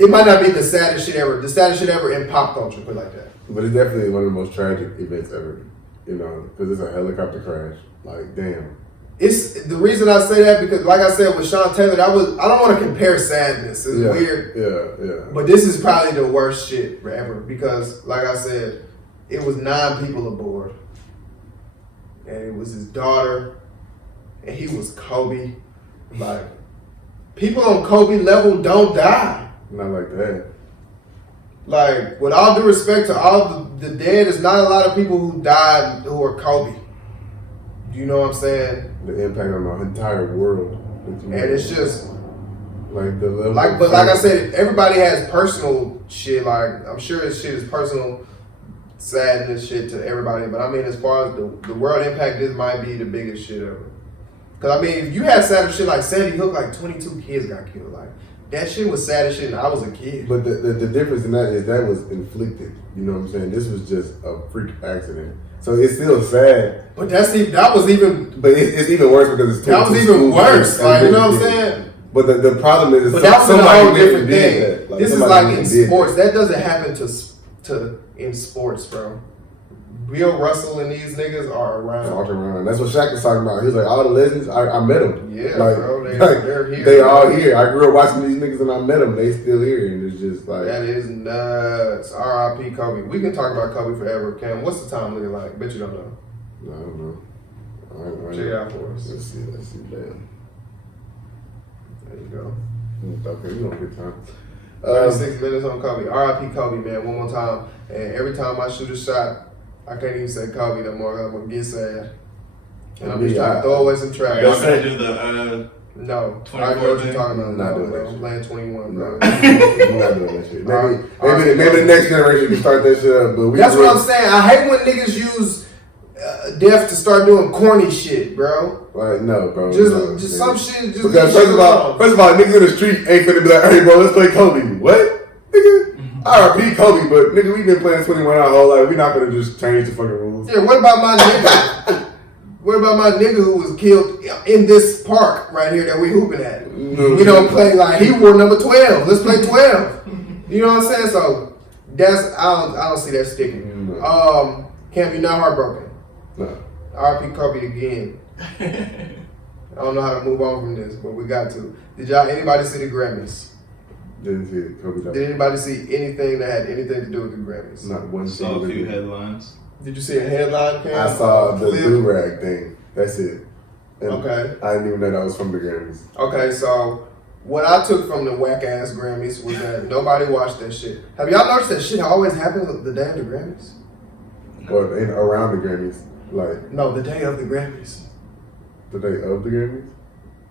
It might not be the saddest shit ever. The saddest shit ever in pop culture, put it like that. But it's definitely one of the most tragic events ever. You know, because it's a helicopter crash. Like, damn. It's the reason I say that because, like I said with Sean Taylor, I don't want to compare sadness. It's weird. Yeah. But this is probably the worst shit ever because, like I said, it was 9 people aboard, and it was his daughter, and he was Kobe. Like, people on Kobe level don't die. Not like that. Like, with all due respect to all the dead, there's not a lot of people who died who are Kobe. You know what I'm saying? The impact on the entire world. And it's just like the level. but like I said, everybody has personal shit. Like, I'm sure this shit is personal sadness shit to everybody. But I mean, as far as the world impact, this might be the biggest shit ever. Cause I mean, you had sad shit like Sandy Hook, like 22 kids got killed. Like, that shit was sad as shit, and I was a kid. But the difference in that is that was inflicted. You know what I'm saying? This was just a freak accident. So it's still sad. But that was even. But it's even worse because it's that was even worse. Like, you know what I'm saying? But the problem is, but that was a whole different thing. Like, this is like in sports. That doesn't happen to in sports, bro. Bill Russell and these niggas are around. Walking around. That's what Shaq was talking about. He was like, all the legends, I met them. Yeah, like, bro. They're here. They all here. I grew up watching these niggas and I met them. They still here. And it's just like. That is nuts. R.I.P. Kobe. We can talk about Kobe forever. Cam, what's the time looking like? Bet you don't know. No, I don't know. Check it out for us. Let's see. Damn. There you go. Okay, we don't get time. 36 minutes on Kobe. R.I.P. Kobe, man. One more time. And every time I shoot a shot, I can't even say Kobe no more. I'm gonna get sad. And I'm just trying to throw away some trash. Y'all gonna do the no. 24 I know what thing? you're talking about. Not doing No, that I'm shit. playing 21, bro. I'm not doing that shit. Maybe the next generation can start that shit up. But that's what I'm saying. I hate when niggas use death to start doing corny shit, bro. Like, no, bro. Just some shit. Just because first of all, niggas in the street ain't finna be like, hey, bro, let's play Kobe. What? Nigga? R.I.P. Kobe, but nigga, we been playing 21 our whole life. We not gonna just change the fucking rules. Yeah, what about my nigga? What about my nigga who was killed in this park right here that we hooping at? We don't play like he wore number 12. Let's play 12. You know what I'm saying? So that's I don't see that sticking. No. Cam, you not heartbroken. No. R.I.P. Kobe again. I don't know how to move on from this, but we got to. Did anybody see the Grammys? Didn't see it. Kobe died. Did anybody see anything that had anything to do with the Grammys? Not one saw single a few video. headlines. Did you see a headline, Cam? I saw the do-rag thing. That's it. And Okay. I didn't even know that was from the Grammys. Okay, so what I took from the whack-ass Grammys was that nobody watched that shit. Have y'all noticed that shit always happens the day of the Grammys? Or around the Grammys. Like, No, the day of the Grammys. the day of the Grammys?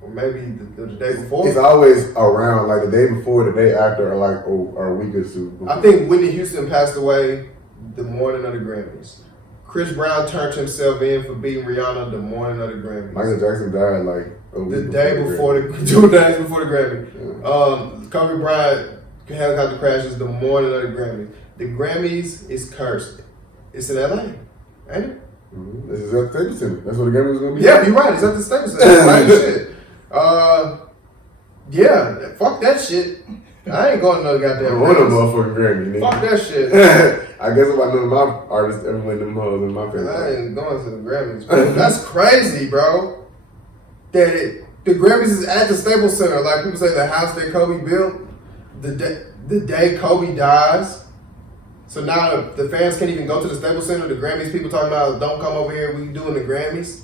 Or maybe the day before. It's always around, like the day before, the day after, or like or a week or two before. I think Whitney Houston passed away the morning of the Grammys. Chris Brown turned himself in for beating Rihanna the morning of the Grammys. Michael Jackson died like a week the day before Grammy. 2 days before the Grammy. Yeah. Kobe Bryant helicopter crashes the morning of the Grammys. The Grammys is cursed. It's in LA, ain't it? Mm-hmm. This is at Staples Center. That's what the Grammys was gonna be. Yeah, you're right. It's at the Staples Center. Right as shit. Yeah, fuck that shit. I ain't going to no goddamn I want a Grammys. motherfucking Grammy, nigga. Fuck that shit. I guess if I knew my artists ever win them hoes in my I family. ain't going to the Grammys, bro. That's crazy, bro. The Grammys is at the Staples Center. Like people say, the house that Kobe built, the day Kobe dies. So now the fans can't even go to the Staples Center. The Grammys people talking about, don't come over here. We doing the Grammys.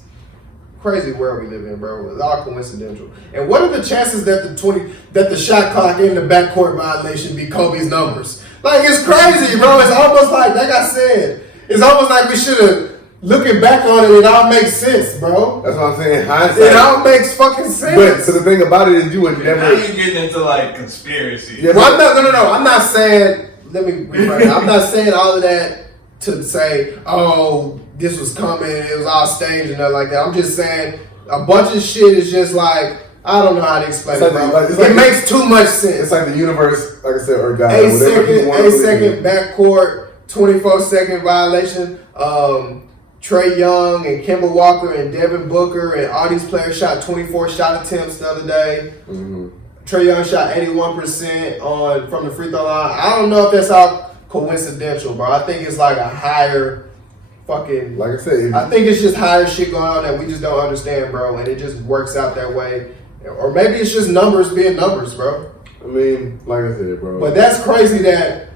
Crazy world we live in, bro. It's all coincidental. And what are the chances that the shot clock in the backcourt violation be Kobe's numbers? Like, it's crazy, bro. It's almost like I said, it's almost like we should have, looking back on it, it all makes sense, bro. That's what I'm saying. Hindsight. It all makes fucking sense. But so the thing about it is, you would Now never. you getting into like conspiracy. Yeah, Well, no. I'm not saying, let me rephrase. I'm not saying all of that to say, oh, this was coming, it was all staged and nothing like that. I'm just saying a bunch of shit is just like, I don't know how to explain It's it, like- bro. it's like- It makes too much sense. It's like the universe, like I said, or God. A whatever you want to second backcourt, 24-second violation. Trey Young and Kemba Walker and Devin Booker and all these players shot 24 shot attempts the other day. Mm-hmm. Trey Young shot 81% from the free throw line. I don't know if that's all coincidental, bro. I think it's like a higher fucking. Like I said, I think it's just higher shit going on that we just don't understand, bro, and it just works out that way. Or maybe it's just numbers being numbers, bro. I mean, like I said, bro. But that's crazy that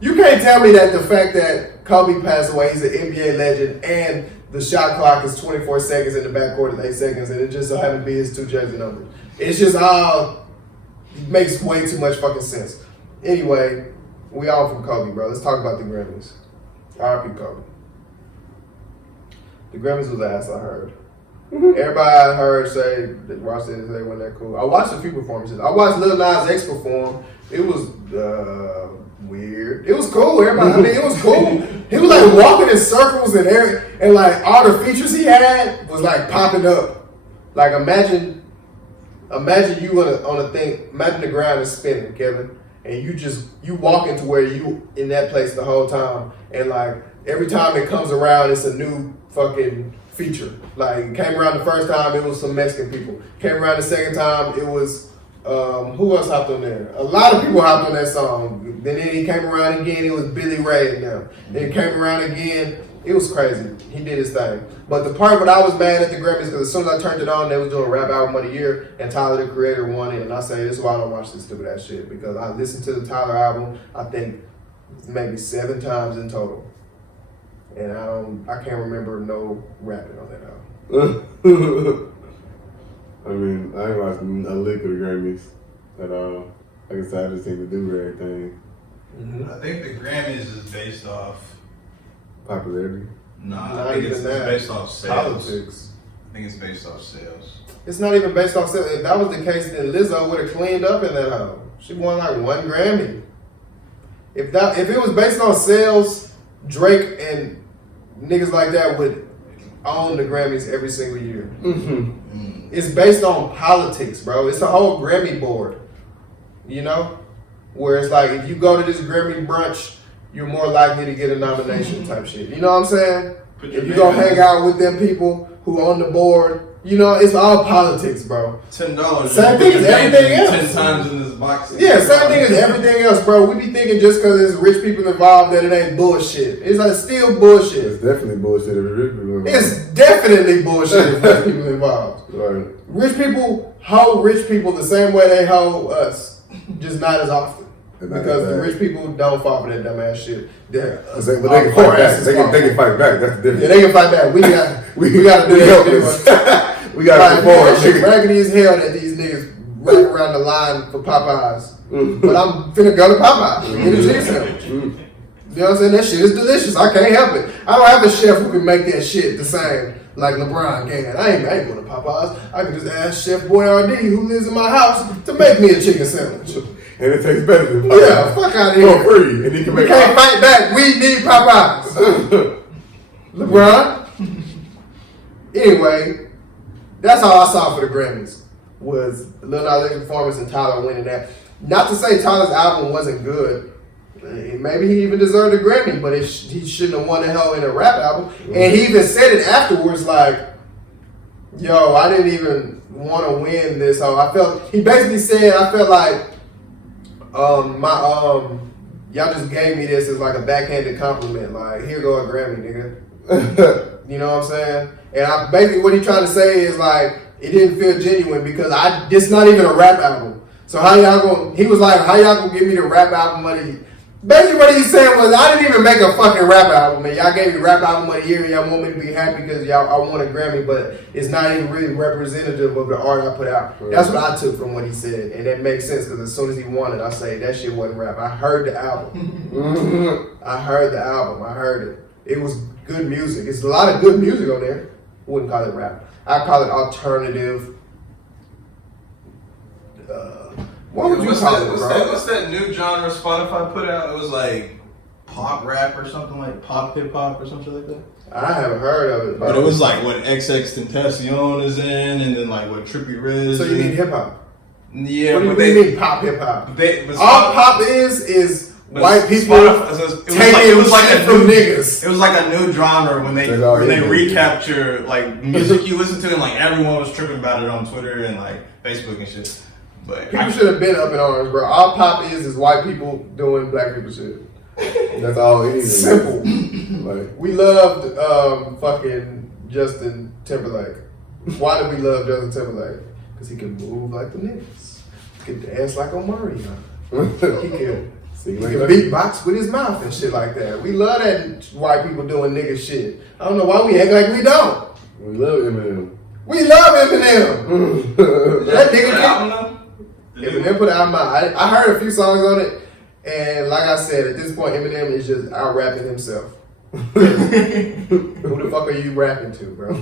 you can't tell me that the fact that Kobe passed away, he's an NBA legend, and the shot clock is 24 seconds in the backcourt is 8 seconds, and it just so happened to be his 2 jersey numbers. It's just all makes way too much fucking sense. Anyway, we all from Kobe, bro. Let's talk about the Grammys. R.I.P. Kobe. The Grammys was ass, I heard. Everybody I heard say that watched it say wasn't that cool. I watched a few performances. I watched Lil Nas X perform. It was weird. It was cool. Everybody, I mean, it was cool. He was like walking in circles and like all the features he had was like popping up. Like imagine you on a thing. Imagine the ground is spinning, Kevin, and you walk into where you in that place the whole time, and like every time it comes around, it's a new fucking feature. Like it came around the first time, it was some Mexican people. Came around the second time, it was who else hopped on there? A lot of people hopped on that song. Then he came around again, it was Billy Ray and them. Then it came around again, it was crazy. He did his thing. But the part when I was mad at the Grammys, because as soon as I turned it on, they was doing Rap Album of the Year, and Tyler, the Creator, won it. And I say, this is why I don't watch this stupid ass shit. Because I listened to the Tyler album, I think maybe 7 times in total. And I can't remember no rapping on that album. I mean, I ain't watched a lick of the Grammys at all. Like I said, I just think to do everything. Mm-hmm. I think the Grammys is based off. Popularity. Nah, I think it's based off sales. Politics. I think it's based off sales. It's not even based off sales. If that was the case, then Lizzo would have cleaned up in that album. She won like 1 Grammy. If it was based on sales, Drake and niggas like that would own the Grammys every single year. Mm-hmm. It's based on politics, bro. It's a whole Grammy board, you know? Where it's like, if you go to this Grammy brunch, you're more likely to get a nomination type shit. You know what I'm saying? If you go hang out with them people who own the board, you know, it's all politics, bro. $10. Same thing as everything else. 10 times in this box. Yeah, same thing as everything else, bro. We be thinking just because there's rich people involved that it ain't bullshit. It's like still bullshit. It's definitely bullshit if rich people involved. It's definitely bullshit if rich people involved. Right. Rich people hold rich people the same way they hold us, just not as often. Because the rich people don't fall for that dumbass shit. But they can fight back. They can fight back. That's the difference. Yeah, they can fight back. We got to do that. We got to that shit raggedy as hell that these niggas run around the line for Popeyes. But I'm finna go to Popeyes and get a chicken sandwich. You know what I'm saying? That shit is delicious. I can't help it. I don't have a chef who can make that shit the same like LeBron can. I ain't going to Popeyes. I can just ask Chef Boyardee, who lives in my house, to make me a chicken sandwich. And it tastes better than Popeyes. Yeah, fuck out of here. For free. And he can We make can't fight back. We need Popeyes. LeBron. Anyway, that's all I saw for the Grammys was Lil Nas X performance and Tyler winning that. Not to say Tyler's album wasn't good. Maybe he even deserved a Grammy, but he shouldn't have won the hell in a rap album. And he even said it afterwards, like, "Yo, I didn't even want to win this." So he basically said, "I felt like y'all just gave me this as like a backhanded compliment. Like, here go a Grammy, nigga." You know what I'm saying? And basically what he trying to say is like, it didn't feel genuine because this not even a rap album. So he was like, how y'all gonna give me the rap album of the Basically what he's saying was, I didn't even make a fucking rap album, and y'all gave me rap album of the year, and y'all want me to be happy because I won a Grammy, but it's not even really representative of the art I put out. Right. That's what I took from what he said, and that makes sense because as soon as he won it, I say, that shit wasn't rap. I heard the album. I heard the album. I heard it. It was good music. It's a lot of good music on there. Wouldn't call it rap. I call it alternative. What would you call it, bro? What's that new genre Spotify put out? It was like pop rap or something like pop hip hop or something like that. I haven't heard of it, But it was like what XX Tentacion is in, and then like what Trippie Redd. So you mean hip hop? Yeah, What do you mean pop hip hop? All pop is white people it was like a from new niggas. It was like a new genre when they recapture like music you listen to, and like everyone was tripping about it on Twitter and like Facebook and shit. But People should have been up in arms, bro. All pop is white people doing black people shit. That's all it is. Simple. Like, We loved fucking Justin Timberlake. Why did we love Justin Timberlake? Because he can move like the niggas. He can dance like Omarion. He can beatbox with his mouth and shit like that. We love that white people doing nigga shit. I don't know why we act like we don't. we love Eminem. We love Eminem. That nigga can. album Eminem put an album out. I heard a few songs on it, and like I said, at this point, Eminem is just out rapping himself. Who the fuck are you rapping to, bro?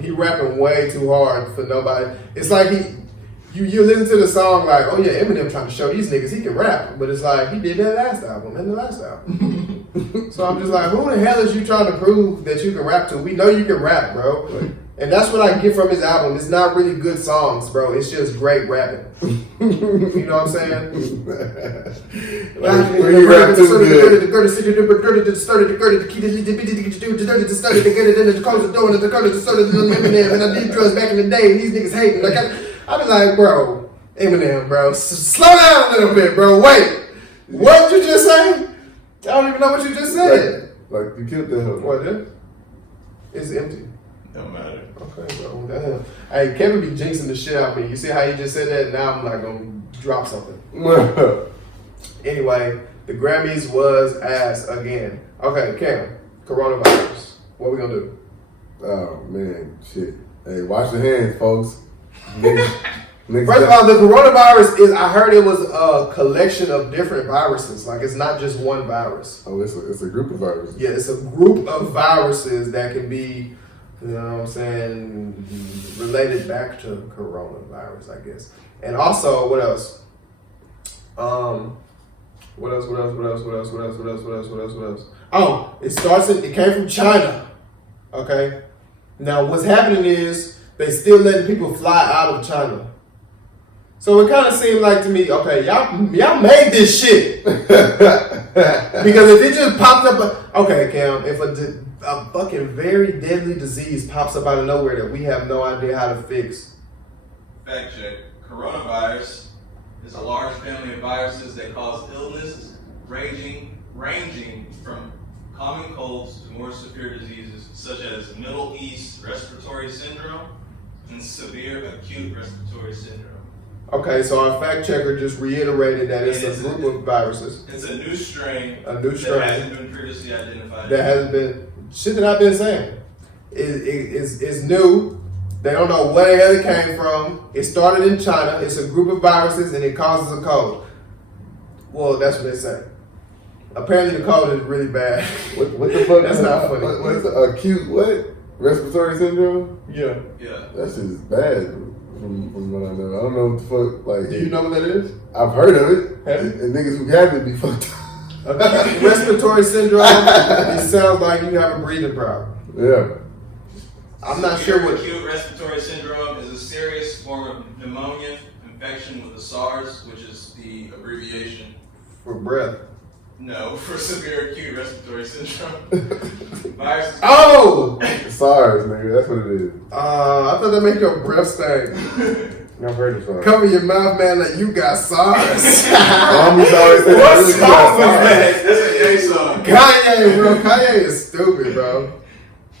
He rapping way too hard for nobody. It's like you listen to the song like, oh yeah, Eminem trying to show these niggas he can rap, but it's like he did that last album and the last album. So I'm just like, who the hell is you trying to prove that you can rap to? We know you can rap, bro. And that's what I get from his album. It's not really good songs, bro. It's just great rapping. You know what I'm saying? When you rap too good. And I did drugs back in the day, and these niggas hating. Like I was like, bro, Eminem, bro, slow down a little bit, bro. Wait, what you just say? I don't even know what you just said. Like you killed that hoe. What? It's empty. Don't matter. Okay, bro. Damn. Hey, Kevin be jinxing the shit out of me. You see how he just said that? Now I'm like gonna drop something. Anyway, the Grammys was ass again. Okay, Cam, coronavirus. What we gonna do? Oh man, shit. Hey, wash your hands, folks. Niggas First of all, the coronavirus is, I heard it was a collection of different viruses. Like, it's not just one virus. Oh, it's a group of viruses. Yeah, it's a group of viruses that can be, you know what I'm saying, related back to coronavirus, I guess. And also, what else? What else? Oh, it came from China. Okay? Now, what's happening is they still letting people fly out of China. So it kind of seemed like to me, okay, y'all made this shit. Because if it just popped up, okay, Cam, if a fucking very deadly disease pops up out of nowhere that we have no idea how to fix. Fact check. Coronavirus is a large family of viruses that cause illness ranging from common colds to more severe diseases such as Middle East respiratory syndrome and severe acute respiratory syndrome. Okay, so our fact checker just reiterated that it's a group of viruses. It's a new strain. A new strain. That hasn't been previously identified. That hasn't been, shit that I've been saying. It's new. They don't know where the hell it came from. It started in China. It's a group of viruses and it causes a cold. Well, that's what they say. Apparently the cold is really bad. What the fuck? That's not funny. What's the acute what? Respiratory syndrome? Yeah. That shit is bad. From what I know, I don't know what the fuck. Like, do you know what that is? I've heard of it. Have you? And niggas who have it be fucked up. Respiratory syndrome. It sounds like you have a breathing problem. Yeah. I'm not sure what. Acute respiratory syndrome is a serious form of pneumonia infection with the SARS, which is the abbreviation For breath. No, for severe acute respiratory syndrome. Viruses. Oh! SARS, nigga. That's what it is. I thought that make your breath stink. I've heard of SARS. Cover your mouth, man, like you got SARS. Always always say What really song was SARS. that? That's a gay song. Kanye, bro. Kanye is stupid, bro.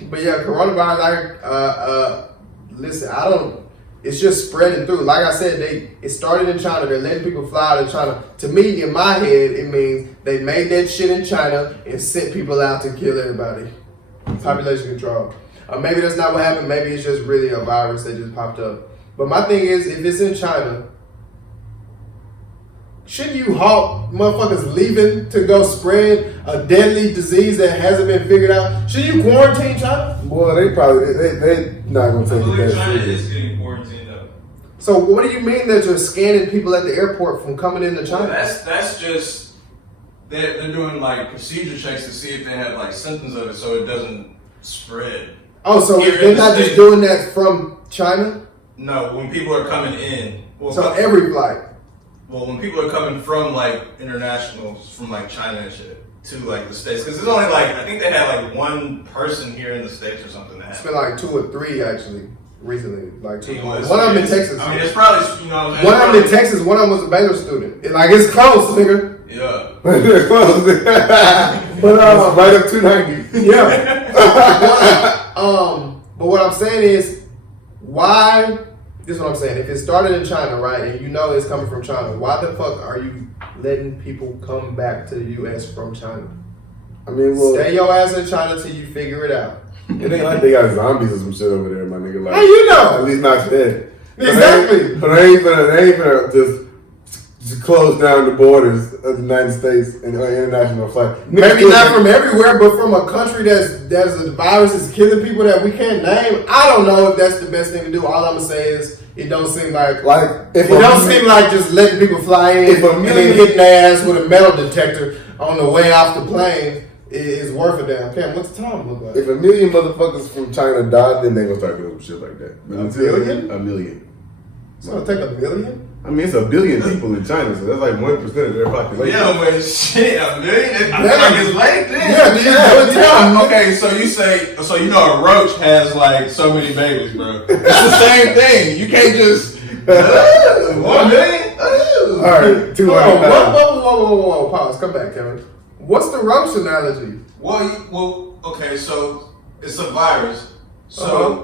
But yeah, coronavirus, listen, it's just spreading through. Like I said, it started in China. They're letting people fly out of China. To me, in my head, it means they made that shit in China and sent people out to kill everybody. Population control. Maybe that's not what happened. Maybe it's just really a virus that just popped up. But my thing is, if it's in China, shouldn't you halt motherfuckers leaving to go spread a deadly disease that hasn't been figured out? Should you quarantine China? Boy, they not gonna I take it believe that China serious. is getting quarantined up. So what do you mean that you're scanning people at the airport from coming into China? That's just they're doing like procedure checks to see if they have like symptoms of it, so it doesn't spread. Oh, so Here they're in the not just States. doing that from China? No, when people are coming in. Well, So every flight. well, when people are coming from like internationals, from like China and shit, to like the States, because it's only like, I think they had like one person here in the States or something that It's happened. been like 2 or 3 actually recently. Like 2. Anyway, One of them in Texas. I mean, it's probably, you know, One of them in Texas. One of them was a Baylor student. Like it's close, nigga. Yeah. But right up 290. yeah. But what I'm saying is, why? This is what I'm saying. If it started in China, right, and you know it's coming from China, why the fuck are you letting people come back to the U.S. from China? I mean, well, Stay your ass in China till you figure it out. it ain't like they got zombies or some shit over there, my nigga. Like, How you know? At least not today. Exactly. But they ain't gonna just close down the borders of the United States and international flights. Maybe not from everywhere, but from a country that's a virus is killing people that we can't name. I don't know if that's the best thing to do. All I'm gonna say is it don't seem like if it don't seem like just letting people fly in if a and then million- hitting their ass with a metal detector on the way off the plane is worth a damn. Cam, what's the time look like? If a million motherfuckers from China died, then they gonna start doing shit like that. But A until billion? A million. It's gonna take $1 billion. I mean, it's 1 billion people in China, so that's like 1% of their population. Yeah, but shit, $1 million? I Yeah. feel like it's late then. Yeah. Okay, so you say, so you know a roach has like so many babies, bro. It's the same thing. You can't just, 1 million? All right, 200,000. Whoa. Pause. Come back, Kevin. What's the roach analogy? Well, okay, so it's a virus. So Uh-huh.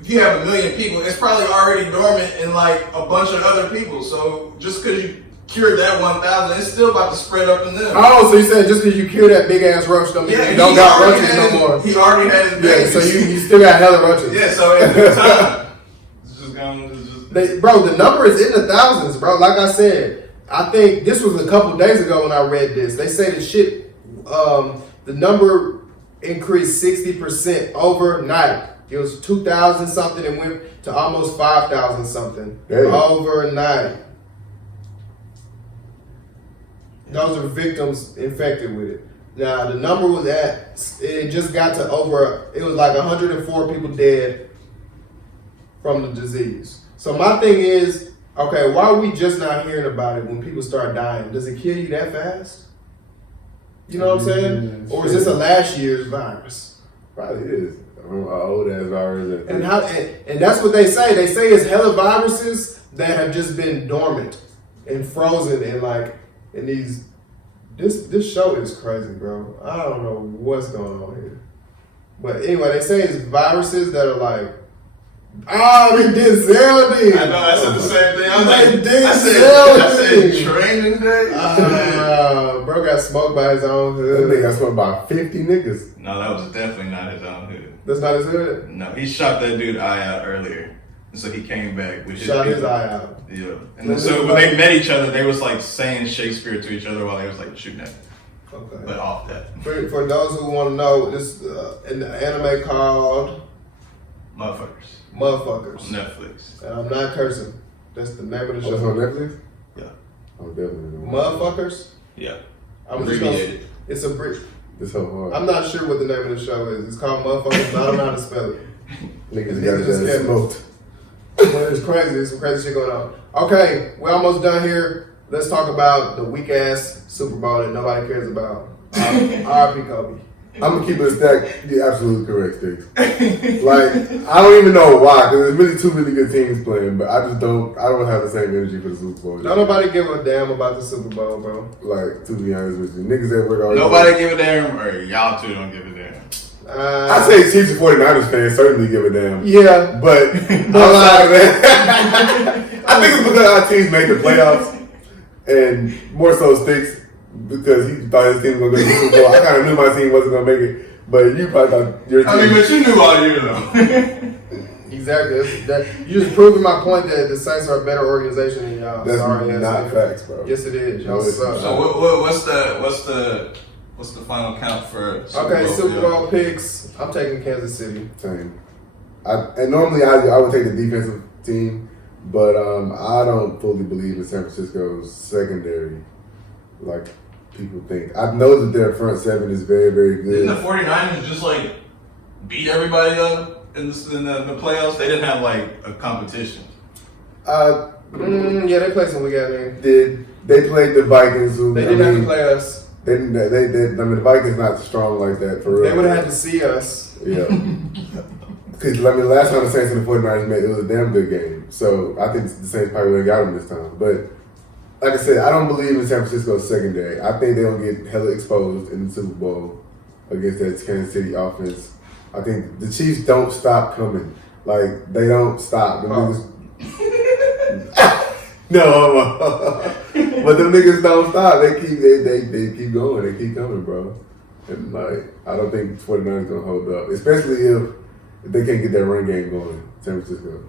if you have 1 million people, it's probably already dormant in like a bunch of other people. So just because you cured that 1,000, it's still about to spread up in them. Oh, so you saying just because you kill that big ass roach don't mean you he don't got already roaches had no more? He already had his Yeah, babies. so you still got hella roaches. Yeah, so at the time, it's just gonna, Bro, the number is in the thousands, bro. Like I said, I think this was a couple days ago when I read this. They say the shit, the number increased 60% overnight. It was 2,000 something and went to almost 5,000 something Damn. overnight. Those are victims infected with it. Now the number was it just got to it was like 104 people dead from the disease. So my thing is, okay, why are we just not hearing about it when people start dying? Does it kill you that fast? You know what I'm saying? Or is this a last year's virus? Probably is. An old ass virus. And that's what they say. They say it's hella viruses that have just been dormant and frozen and like in these. This show is crazy, bro. I don't know what's going on here. But anyway, they say it's viruses that are like, they did Zelda. I know, I said the same thing. I was They like, did I Zelda. said training day? Bro got smoked by his own That nigga hood. got smoked by 50 niggas. No, that was definitely not his own hood. That's not his hood. No, he shot that dude eye out earlier. And so he came back with his Shot his people. eye out. Yeah. And then, so when they met each other, they was like saying Shakespeare to each other while they was like shooting at him. Okay. But off that. For those who want to know, this an anime called Motherfuckers. On Motherfuckers. Netflix. And I'm not cursing. That's the name of the Oh, it's show. on Netflix? Yeah. Oh, definitely. Motherfuckers. Yeah. I'm just gonna, Abbreviated. it's a brick. It's so hard. I'm not sure what the name of the show is. It's called Motherfuckers, but I don't know how to spell it. Niggas Niggas got just that can't- smoked. Well, it's crazy. There's some crazy shit going on. Okay, we're almost done here. Let's talk about the weak ass Super Bowl that nobody cares about. R.I.P. Kobe. I'm gonna keep it a stack. You're absolutely correct, Stixx. Like, I don't even know why, because there's really two really good teams playing, but I don't have the same energy for the Super Bowl. Don't nobody give a damn about the Super Bowl, bro. Like, to be honest with you, niggas at work already. Nobody give a damn, or y'all two don't give a damn. I say Chiefs and 49ers fans certainly give a damn. Yeah. But outside of that, I think it's because our teams made the playoffs, and more so Stixx, because he thought his team was going to go to the Super Bowl. I kind of knew my team wasn't going to make it, but you probably thought your team. I mean, but you knew all year though. Exactly. You just proving my point that the Saints are a better organization than y'all. That's Sorry, not yes, facts, bro. Yes, it is. Y'all No, it's suck. So what's the final count for Super Okay, Bowl? Super Bowl picks. I'm taking Kansas City. Same. And normally I would take the defensive team, but I don't fully believe in San Francisco's secondary. Like, people think. I know that their front seven is very, very good. Didn't the 49ers just like beat everybody up in the playoffs? They didn't have like a competition. Yeah, they played some weak ass games. They played the Vikings, who They didn't have to play us. They, the Vikings not strong like that for real. They would have had to see us. Yeah. Because last time the Saints and the 49ers met, it was a damn good game. So I think the Saints probably would have got them this time. But like I said, I don't believe in San Francisco's secondary. I think they're going to get hella exposed in the Super Bowl against that Kansas City offense. I think the Chiefs don't stop coming. Like, they don't stop. The niggas... No, but the niggas don't stop. They keep going. They keep coming, bro. And like, I don't think 49ers gonna hold up, especially if they can't get that run game going. San Francisco.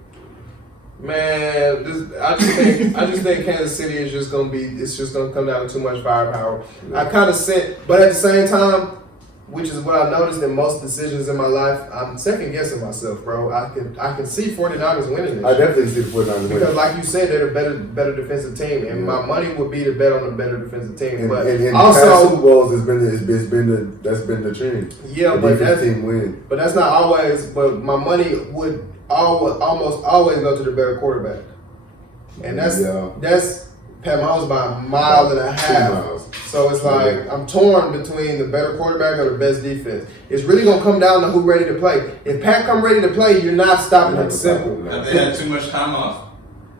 Man, I just think Kansas City is just gonna be. It's just gonna come down to too much firepower. Yeah. I kind of said, but at the same time, which is what I noticed in most decisions in my life, I'm second guessing myself, bro. I can see 49ers winning this. I definitely see the 49ers winning. Because like you said, they're the better defensive team, and my money would be to bet on the better defensive team. But and also, past Super Bowls that's been the trend. Yeah, the but defense team win. But that's not always. But my money would almost always go to the better quarterback, and that's Pat Mahomes by a mile and a half. 2 miles. So it's like I'm torn between the better quarterback or the best defense. It's really gonna come down to who ready to play. If Pat come ready to play, you're not stopping him. Simple. Have they had too much time off?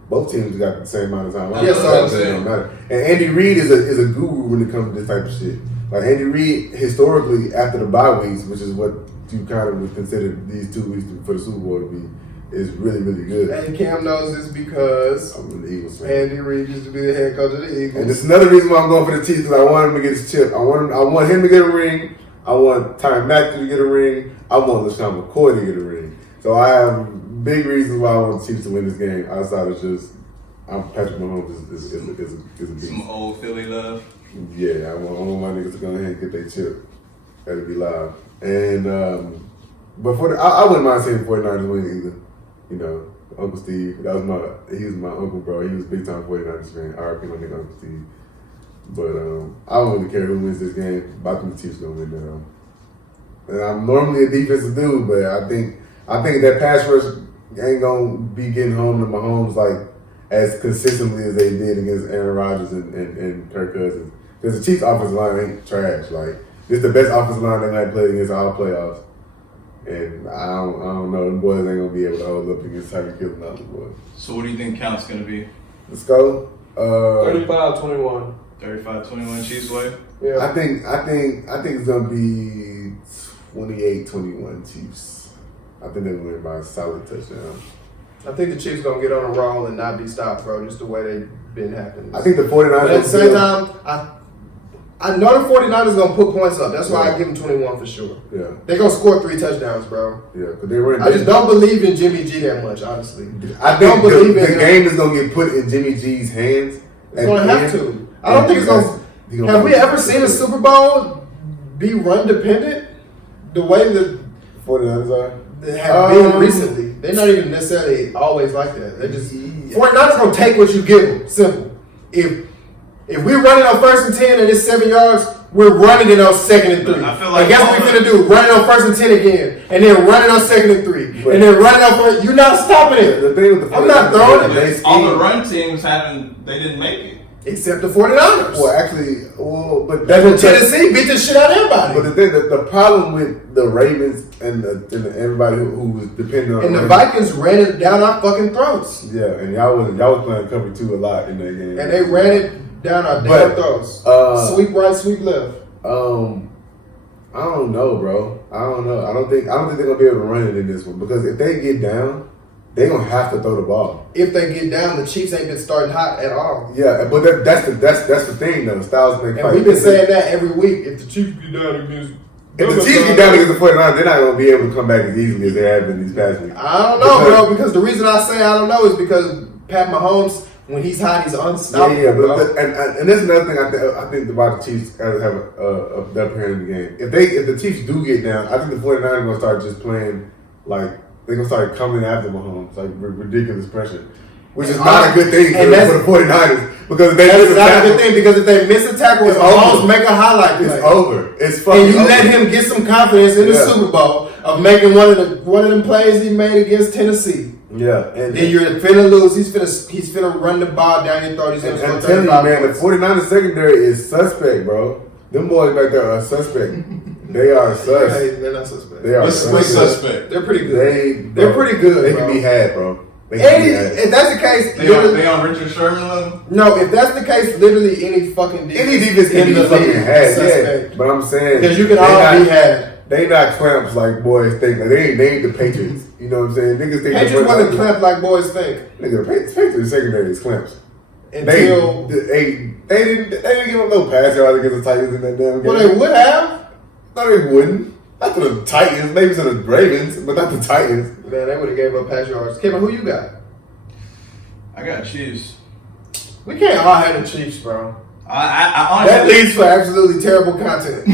Both teams got the same amount of time. Yes, so it don't matter. And Andy Reid is a guru when it comes to this type of shit. Like Andy Reid, historically, after the bye weeks, which is what you kind of would consider these 2 weeks for the Super Bowl to be, is really, really good. And Cam knows this because I'm the Eagles fan. Andy Reid used to be the head coach of the Eagles. And it's another reason why I'm going for the Chiefs, because I want him to get his chip. I want him to get a ring. I want Tyron Matthew to get a ring. I want LaShawn McCoy to get a ring. So I have big reasons why I want the Chiefs to win this game. Outside of just, Patrick Mahomes is a beast. Some old Philly love. Yeah, I want my niggas to go ahead and get their chip. That'd be live. And but I wouldn't mind seeing the 49ers win either. You know, Uncle Steve, he was my uncle, bro. He was a big time 49ers fan. RIP my nigga Uncle Steve. But I don't really care who wins this game. But I think the Chiefs gonna win that. And I'm normally a defensive dude, but I think that pass rush ain't gonna be getting home to Mahomes like as consistently as they did against Aaron Rodgers and Kirk Cousins. Because the Chiefs' offensive line ain't trash. Like, this is the best offensive line they might play against all playoffs. And I don't know, them boys ain't gonna be able to hold up against Tyreek Hill and other boys. So what do you think count's gonna be? Let's go. 35-21. 35-21 Chiefs way? Yeah. I think it's gonna be 28-21 Chiefs. I think they're gonna win by a solid touchdown. I think the Chiefs gonna get on a roll and not be stopped, bro. Just the way they've been happening. I think the 49ers. But at the same time, I know the 49ers gonna put points up. That's why I give them 21 for sure. Yeah. They're gonna score 3 touchdowns, bro. Yeah, because they were. I just don't believe in Jimmy G that much, honestly. I think the game is gonna get put in Jimmy G's hands. It's gonna have to. I don't think it's gonna. Have we ever seen a Super Bowl be run dependent the way the 49ers are? They have been recently. They're not even necessarily always like that. They just 49ers gonna take what you give them. Simple. If we're running on 1st and 10 and it's 7 yards, we're running it on 2nd and 3. I feel like and guess what we're gonna do? Running on 1st and 10 again, and then running on 2nd and 3, and then running on 1st. You're not stopping it. The thing with the I'm not throwing it. All the run teams they didn't make it. Except the 49ers. Well, actually, but that's what Tennessee beat the shit out of everybody. But the thing, the problem with the Ravens and everybody who was depending on and the Vikings ran it down our fucking throats. Yeah, and y'all was playing cover 2 a lot in that game. And they ran it down our damn throats. Sweep right, sweep left. I don't know, bro. I don't know. I don't think they're gonna be able to run it in this one because if they get down, they're gonna have to throw the ball. If they get down, the Chiefs ain't been starting hot at all. Yeah, but that's the thing though. Styles make and we've been saying that every week. If the Chiefs get down against the 49ers, they're not gonna be able to come back as easily as they have been these past weeks. I don't know, bro, because the reason I say I don't know is because Pat Mahomes, when he's hot, he's unstoppable. Yeah, but and that's another thing I think about the Chiefs have a upper hand in the game. If the Chiefs do get down, I think the 49ers are gonna start just playing like they're gonna start coming after Mahomes, like ridiculous pressure. which is not a good thing for And the 49ers. Because if they That's miss a not a tackle, good thing because if they miss a tackle, It's it's almost over. make a highlight play. it's over. It's fucking And you over. let him get some confidence in the Yeah. Super Bowl of making one of them plays he made against Tennessee. Yeah, and Then you're finna lose. He's finna run the ball down your throat. He's gonna I'm score telling you, 35 man, the points. 49ers secondary is suspect, bro. Them boys back there are suspect. They are sus. Hey, they're not suspect. They are What's suspect? They're pretty good. They're bro, pretty good, They bro. can be had, bro. They can be had. If that's the case, They on Richard Sherman level? no. If that's the case, literally any fucking defense, Any defense can in be the fucking league had, is suspect. yeah. But I'm saying Because you can they all not- be had. They not clamps like boys think. Like, they ain't the Patriots. You know what I'm saying? Niggas think Patriots wasn't clamped like boys think Nigga, the Patriots secondary is clamps. until They didn't give up no pass yards against the Titans in that damn game. well they would have. No, they wouldn't. Not to the Titans, maybe to the Ravens, but not the Titans. Man, they would have gave up pass yards. Kevin, who you got? I got Chiefs. We can't all have the Chiefs, bro. I honestly, That leads for absolutely terrible content.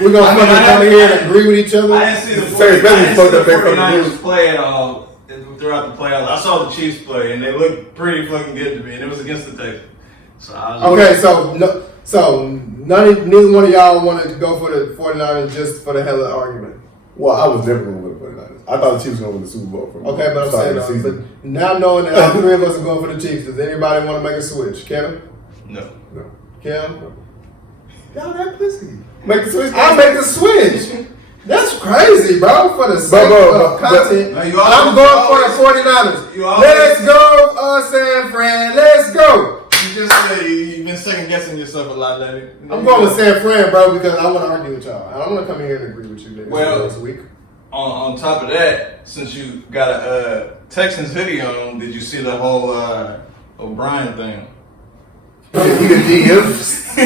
We're gonna I mean, fucking come here and agree with each other. I didn't see the Sorry, Bentley fucked up their fucking 49ers moves. play at all throughout the playoffs. I saw the Chiefs play, and they looked pretty fucking good to me, and it was against the Texans. So I was Okay, so neither one of y'all want to go for the 49ers just for the hell of the argument. Well, I was never going to win the 49ers. I thought the Chiefs were going to win the Super Bowl. From Okay, but I'm start saying, of the season. but now knowing that all three of us are going for the Chiefs, does anybody want to make a switch? Kevin? no. No. Kim? Y'all that pussy. Make the switch. I'll make the switch. That's crazy, bro. For the sake Bro, of content, No, you I'm always- going for the 49ers. you always- Let's go, San Fran. Let's go. You just said you've been second guessing yourself a lot lately. I'm going with San Fran, bro, because I want to argue with y'all. I don't want to come here and agree with you niggas Well- this week. On top of that, since you got a Texans hoodie on, did you see the whole O'Brien thing? He the GM?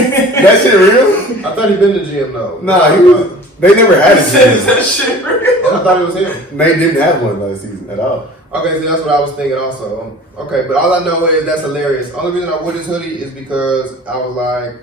That shit real? I thought he'd been the GM though. Nah, he was. They never had a Is GM. that shit real? I thought it was him. They didn't have one last season at all. Okay, so that's what I was thinking also. Okay, but all I know is that's hilarious. Only reason I wore this hoodie is because I was like,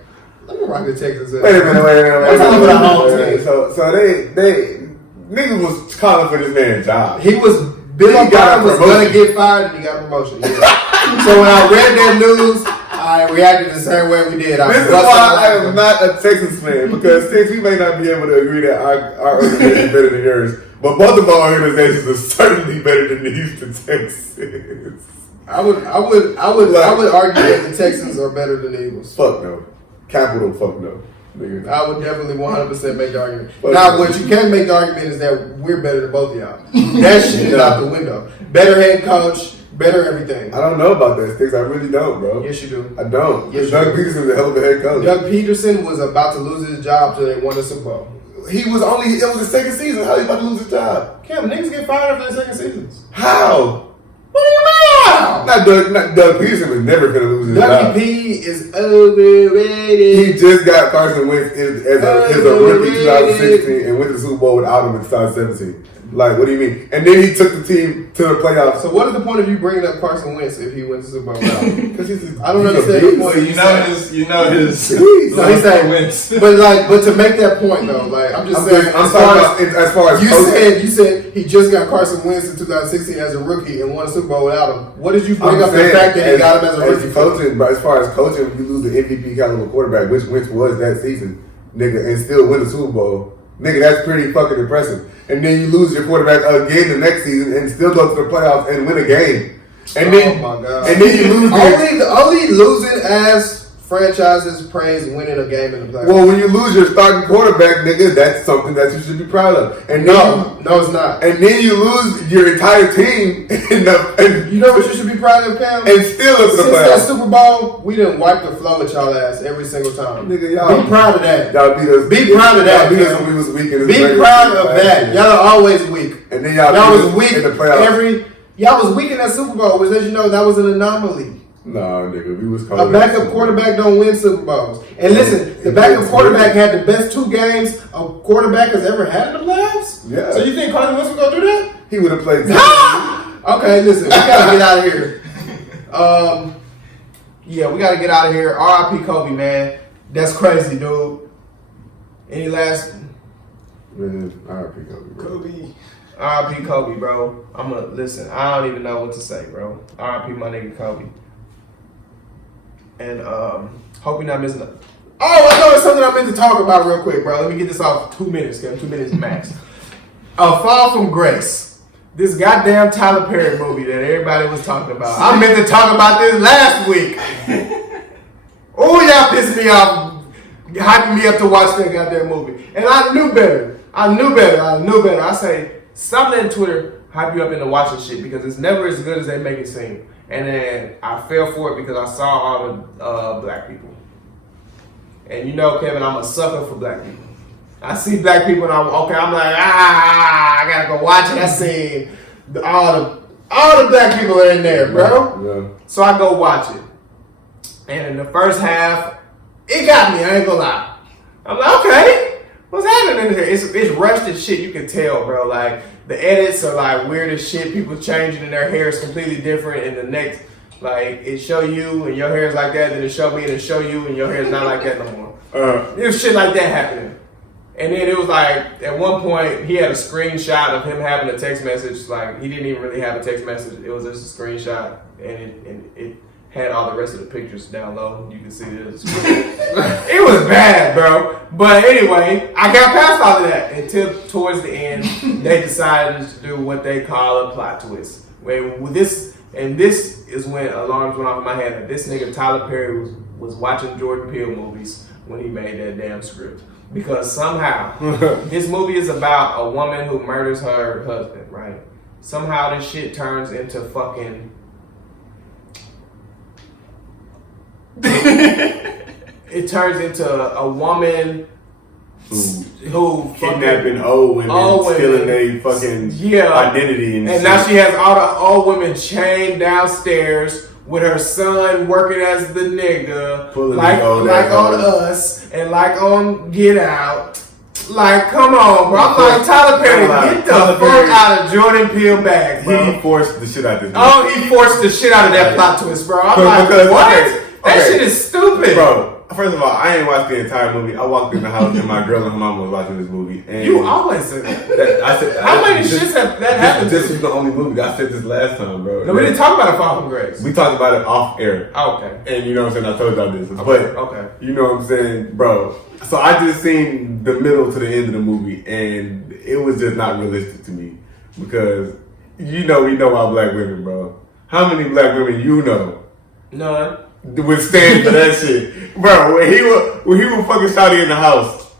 let me rock the Texans hoodie. Wait a minute. That's all about our home team. So they niggas was calling for this man's job. He was Billy He got Bob a was promotion. gonna get fired and he got a promotion. Yeah. So when I read that news, I reacted the same way we did. This is why I am not a Texans fan, because since we may not be able to agree that our organization is better than yours, but both of our organizations are certainly better than the Houston Texans. I would argue that the Texans are better than the Eagles. Fuck no. Capital fuck no. Nigga. I would definitely 100% make the argument. Fuck Now, no. what you can make the argument is that we're better than both of y'all. That shit is out the window. Better head coach, better everything. I don't know about that, Stixx. I really don't, bro. Yes, you do. I don't. Yes, Doug you do. Peterson's a hell of a head coach. Doug Peterson was about to lose his job till they won the Super Bowl. It was his second season. How he about to lose his job? Cam, niggas get fired after their second seasons. How? What do you mean? Not Doug Peterson was never gonna lose his job. WP is overrated. He just got Carson Wentz as a rookie in 2016 and went to the Super Bowl without him in 2017. Like, what do you mean? And then he took the team to the playoffs. So what is the point of you bringing up Carson Wentz if he wins the Super Bowl? Because I don't understand the point. You know his. So he's saying, wins. but to make that point though, like I'm just saying, I'm as talking far about as as far as you coaching. said he just got Carson Wentz in 2016 as a rookie and won a Super Bowl without him. What did you bring I'm up the saying, fact that he got him as a rookie? coaching, but as far as coaching, when you lose the MVP caliber quarterback, which Wentz was that season, nigga, and still win the Super Bowl, nigga, that's pretty fucking impressive. And then you lose your quarterback again the next season and still go to the playoffs and win a game. And then, oh my God. and then you lose. only losing as franchises praise winning a game in the playoffs. Well, when you lose your starting quarterback, nigga, that's something that you should be proud of. And no, it's not. And then you lose your entire team, and You know what you should be proud of, Cam? and still up to the Since that playoffs. Super Bowl, we didn't wipe the flow with y'all ass every single time. Nigga, y'all Be proud of that. Y'all beat us. Be proud of that, Y'all beat us man. when we was weak in the Be regular proud season of last that. year. Y'all are always weak. And then y'all Y'all beat was us weak in the playoffs. y'all was weak in that Super Bowl, which as you know, that was an anomaly. Nah, nigga, we was A cold. backup quarterback don't win Super Bowls. And listen, the backup quarterback had the best 2 games a quarterback has ever had in the playoffs. Yeah. So you think Carson Wentz was gonna do that? He would have played. Okay, listen, we gotta get out of here. Yeah, we gotta get out of here. R.I.P. Kobe, man. That's crazy, dude. Any last Man, I pick up. Kobe. R.I.P. Kobe, bro. Listen. I don't even know what to say, bro. R.I.P. my nigga Kobe. And hope you're not missing it. Oh, I know there's something I meant to talk about real quick, bro. Let me get this off 2 minutes, Kevin. 2 minutes max. A Fall from Grace. This goddamn Tyler Perry movie that everybody was talking about. I meant to talk about this last week. Oh, y'all pissed me off, hyping me up to watch that goddamn movie. And I knew better. I say, stop letting Twitter hype you up into watching shit because it's never as good as they make it seem. And then I fell for it because I saw all the black people. And you know, Kevin, I'm a sucker for black people. I see black people and I'm like, I gotta go watch it. I seen all the black people are in there, bro. Yeah. So I go watch it. And in the first half, it got me, I ain't gonna lie. I'm like, okay, what's happening in here? It's rushed as shit, you can tell, bro. Like, the edits are like weird as shit. People changing and their hair is completely different. And the next, like, it show you and your hair is like that, then it show me and it show you and your hair is not like that no more. There's shit like that happening. And then it was like, at one point, he had a screenshot of him having a text message. Like, he didn't even really have a text message. It was just a screenshot. And it had all the rest of the pictures down low. You can see this. It was bad, bro. But anyway, I got past all of that until towards the end, they decided to do what they call a plot twist. This is when alarms went off in my head that this nigga Tyler Perry was watching Jordan Peele movies when he made that damn script. Because somehow, this movie is about a woman who murders her husband, right? Somehow this shit turns into fucking... it turns into a woman who kidnapping old women, stealing their fucking identity. And now she has all the old women chained downstairs with her son working as the nigga, like on Us and like on Get Out. Like, come on, bro. I'm like, Tyler Perry, get the fuck out of Jordan Peele bag, bro. He forced the shit out of this movie. Oh, he forced the shit out of that plot twist, bro. I'm like, what? That shit is stupid. Bro, first of all, I ain't watched the entire movie. I walked in the house and my girl and her mom was watching this movie. And you always say that. How many shits have that happened? This was the only movie. I said this last time, bro. No, we didn't talk about A Fall from Grace. We talked about it off air. Oh, okay. And you know what I'm saying? I told y'all this. Okay. But, okay. You know what I'm saying? Bro. So I just seen the middle to the end of the movie and it was just not realistic to me. Because, we know all black women, bro. How many black women you know? None. Would stand for that shit, bro. When he was fucking shouting in the house,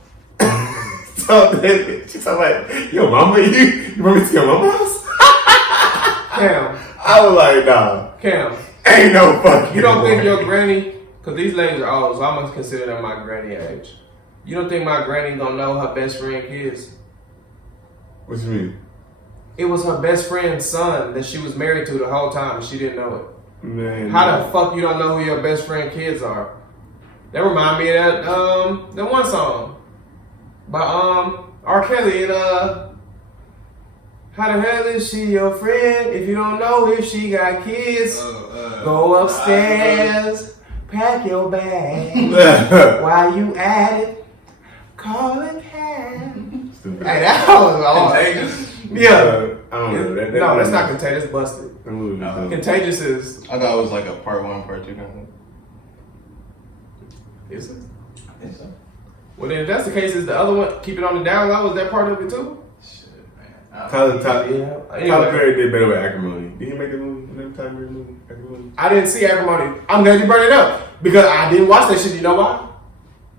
she's like, "Yo, mama, you want me to your mama's house?" Cam, I was like, "Nah, Cam, ain't no fucking." You don't think your granny? Because these ladies are old, so I'm gonna consider them my granny age. You don't think my granny gonna know her best friend kids? What you mean? It was her best friend's son that she was married to the whole time, and she didn't know it. Man, how the fuck you don't know who your best friend kids are? That remind me of that one song by R. Kelly and how the hell is she your friend if you don't know if she got kids? Go upstairs, pack your bag. While you at it, call a cab. Hey, that was Contagious. Yeah. I don't know. No, that's not Contagious. Busted. Contagious is. I thought it was like a part 1, part 2 kind of thing. Is it? I think so. Well, then if that's the case, is the other one keep it on the down low? Is that part of it too? Shit, man. Tyler Anyway. Perry did better with Acrimony. Did he make the movie? Tyler Perry movie? Acrimony? I didn't see Acrimony. I'm glad you brought it up because I didn't watch that shit. You know why?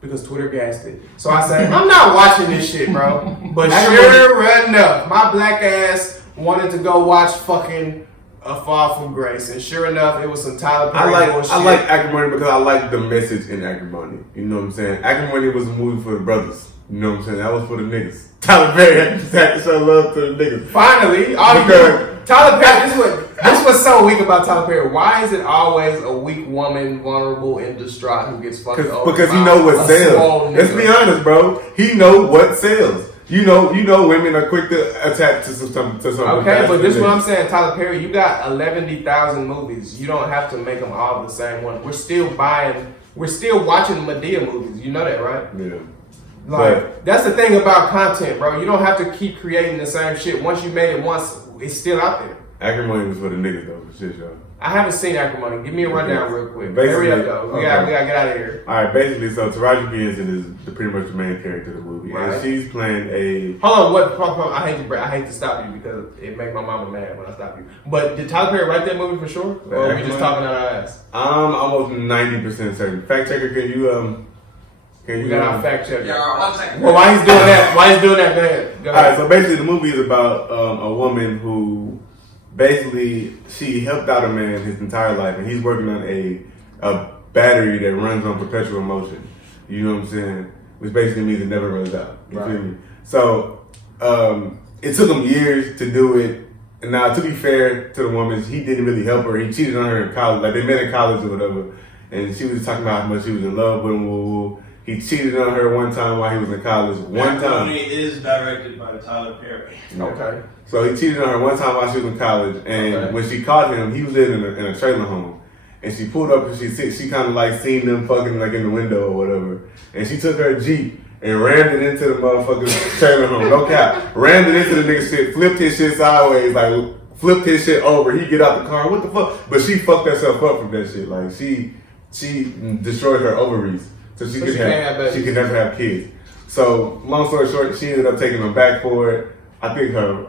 Because Twitter gassed it. So I said, I'm not watching this shit, bro. But sure enough, my black ass wanted to go watch fucking A Fall from Grace. And sure enough, it was some Tyler Perry bullshit. I like Acrimony because I like the message in Acrimony. You know what I'm saying? Acrimony was a movie for the brothers. You know what I'm saying? That was for the niggas. Tyler Perry just had to show love to the niggas. Finally, Tyler Perry, this was so weak about Tyler Perry. Why is it always a weak woman, vulnerable and distraught who gets fucked over? Because you know what sells. Let's be honest, bro. He know what sells. You know, women are quick to attach to something. Okay, but this is what I'm saying, Tyler Perry. You got 11,000 movies. You don't have to make them all the same one. We're still watching Madea movies. You know that, right? Yeah. Like, that's the thing about content, bro. You don't have to keep creating the same shit. Once you made it once, it's still out there. Acrimony was for the niggas though, for shit, y'all. I haven't seen Acrimony. Give me a rundown real quick. Basically, Hurry up, though. We gotta get out of here. All right, basically, so Taraji P. Henson is pretty much the main character of the movie, Right. and she's playing a. Hold on, I hate to stop you because it make my mama mad when I stop you. But did Tyler Perry write that movie for sure, or are we just talking out our ass? I'm almost 90% certain. Fact checker, can you We got our fact checker. Yeah, 1 second. Well, why he's doing that? Why he's doing that? Go ahead. Go All right, ahead. so basically, the movie is about a woman who basically she helped out a man his entire life, and he's working on a battery that runs on perpetual motion. You know what I'm saying? Which basically means it never runs out. You feel me? So it took him years to do it. And now, to be fair to the woman, he didn't really help her. He cheated on her in college. Like, they met in college or whatever. And she was talking about how much she was in love with him. Woo, woo. He cheated on her one time while he was in college. One time. Acrimony is directed by Tyler Perry. Okay. So he cheated on her one time while she was in college. And when she caught him, he was living in a trailer home. And she pulled up and she kind of like seen them fucking like in the window or whatever. And she took her Jeep and rammed it into the motherfucking trailer home. No cap. Rammed it into the nigga shit, flipped his shit sideways, like flipped his shit over. He get out the car. What the fuck? But she fucked herself up from that shit. Like she destroyed her ovaries. So she could never have kids. So long story short, she ended up taking him back for it. I think her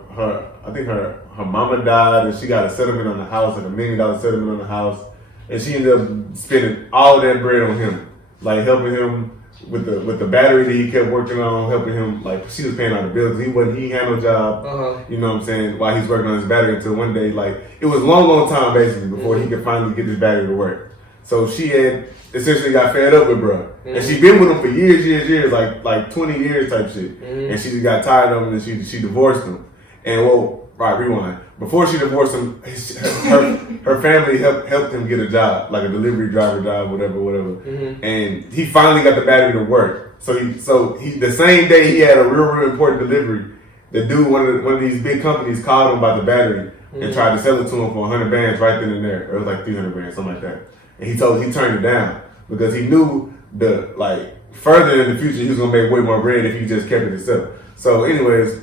mama died and she got a settlement on the house, like $1 million settlement on the house. And she ended up spending all of that bread on him. Like helping him with the battery that he kept working on, helping him, like she was paying all the bills. He had no job, you know what I'm saying, while he's working on his battery until one day, like it was a long time basically before he could finally get this battery to work. So she had essentially got fed up with bruh. And she been with him for years, like 20 years type shit. And she just got tired of him and she divorced him. And rewind. Before she divorced him, her family helped him get a job, like a delivery driver job, whatever. And he finally got the battery to work. So he the same day he had a real important delivery, the dude, one of these big companies called him about the battery and tried to sell it to him for 100 bands right then and there. Or it was like 300 bands, something like that. And he turned it down because he knew further in the future he was gonna make way more bread if he just kept it himself. So anyways,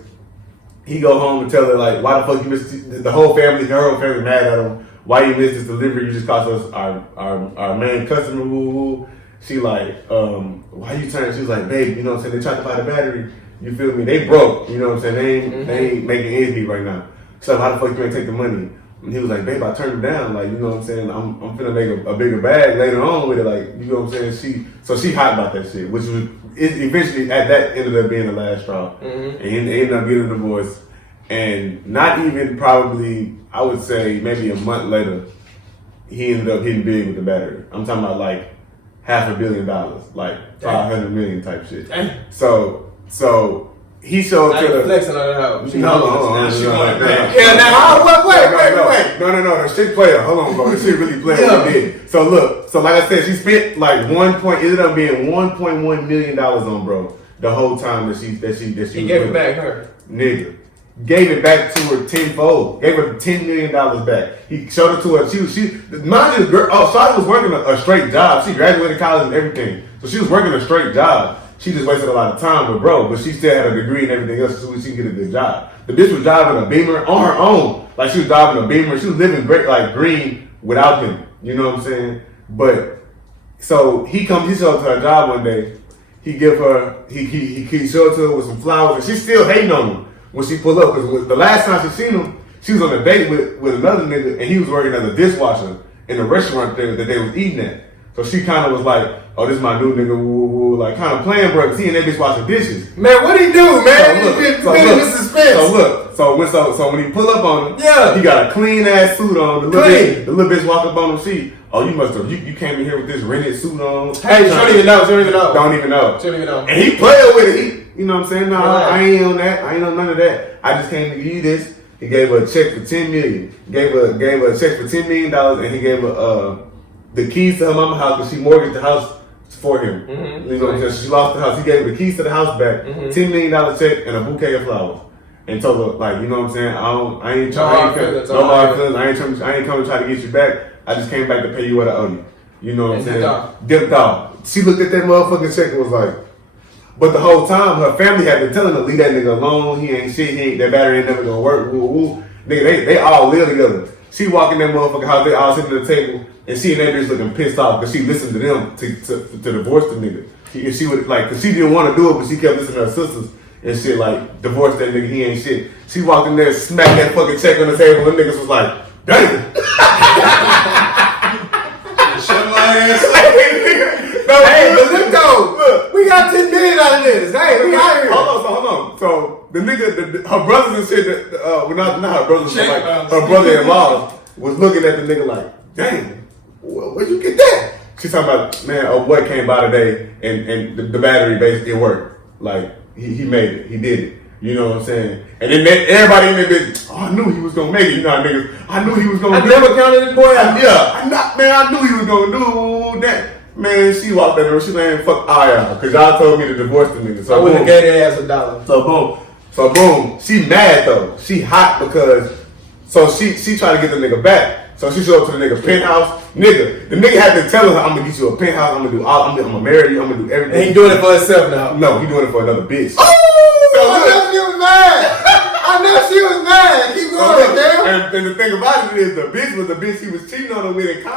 he go home and tell her like, why the fuck you missed the whole family, her whole family mad at him. Why you missed this delivery? You just cost us our main customer. Woo. She like, why you turn? She was like, babe, you know what I'm saying? They tried to buy the battery. You feel me? They broke. You know what I'm saying? They ain't making ends meet right now. So how the fuck you ain't take the money? And he was like, babe, I turned him down. Like, you know what I'm saying? I'm finna make a bigger bag later on with it. Like, you know what I'm saying? She hot about that shit, which was eventually at that ended up being the last straw. And he ended up getting a divorce. And not even probably, I would say maybe a month later, he ended up hitting big with the battery. I'm talking about like $500 million, like 500 million type shit. So he showed to the flexing on the house. wait. No, the shit player. Hold on, bro. The shit really played what he did. So look, like I said, she spent like ended up being $1.1 million on bro the whole time that she He gave it back her. Nigga. Gave it back to her tenfold. Gave her $10 million back. He showed it to her. Mind you, Shawty was working a straight job. She graduated college and everything. So she was working a straight job. She just wasted a lot of time with bro, but she still had a degree and everything else so she could get a good job. The bitch was driving a Beamer on her own. Like she was driving a Beamer. She was living great, like green without him. You know what I'm saying? But so he showed up to her job one day. He showed it to her with some flowers and she's still hating on him when she pulled up. Because the last time she seen him, she was on a date with another nigga and he was working as a dishwasher in the restaurant that they was eating at. So she kind of was like, oh, this is my new nigga, woo, woo, like kind of playing, bro. Seeing that bitch washing dishes. Man, what'd he do, man? So when he pull up on him, he got a clean ass suit on. The little bitch walked up on him. You came in here with this rented suit on. Hey, she don't even know. Don't even know. She don't even know. And he played with it. You know what I'm saying? No, I ain't on that. I ain't on none of that. I just came to give you this. He gave her a check for $10 million. Gave her a check for $10 million, and he gave her the keys to her mama's house because she mortgaged the house for him. You know what I'm saying? She lost the house. He gave her the keys to the house back, $10 million check, and a bouquet of flowers. And told her, like, you know what I'm saying? I ain't coming to try to get you back. I just came back to pay you what I owe you. You know what I'm saying? Dipped off. She looked at that motherfucking check and was like, But the whole time, her family had been telling her, leave that nigga alone. He ain't shit. He ain't, that battery ain't never gonna work. Woo, woo. Nigga, they all live together. She walk in that motherfucking house, they all sitting at the table, and she and that bitch looking pissed off because she listened to them to divorce the nigga. If she would, like, cause she didn't want to do it, but she kept listening to her sisters and shit, like, divorce that nigga, he ain't shit. She walked in there, smacked that fucking check on the table, and niggas was like, damn. Shut my ass up. Hey, but look though, we got 10 million out of this. Hey, we out here. Hold on. So the nigga, her brothers and shit, well, not her brothers, but like Check her brother-in-law was looking at the nigga like, damn, where'd you get that? She's talking about, man, a boy came by today and the battery basically worked. Like he made it, he did it. You know what I'm saying? And then everybody in there bitch, oh, I knew he was gonna make it. You know how niggas, I knew he was gonna I do never it. counted this boy out. I knew he was gonna do that. Man, she walked in there, she like, fuck all y'all, cause y'all told me to divorce the nigga. So I wouldn't boom. have gave their ass $1. So boom. She mad though. She hot because she tried to get the nigga back. So she showed up to the nigga penthouse. Nigga, the nigga had to tell her, I'm gonna get you a penthouse, I'm gonna marry you, I'm gonna do everything. And he doing it for himself now. No, he doing it for another bitch. I knew she was mad. I knew she was mad. Keep going, damn. And the thing about it is, the bitch was the bitch he was cheating on her with in college.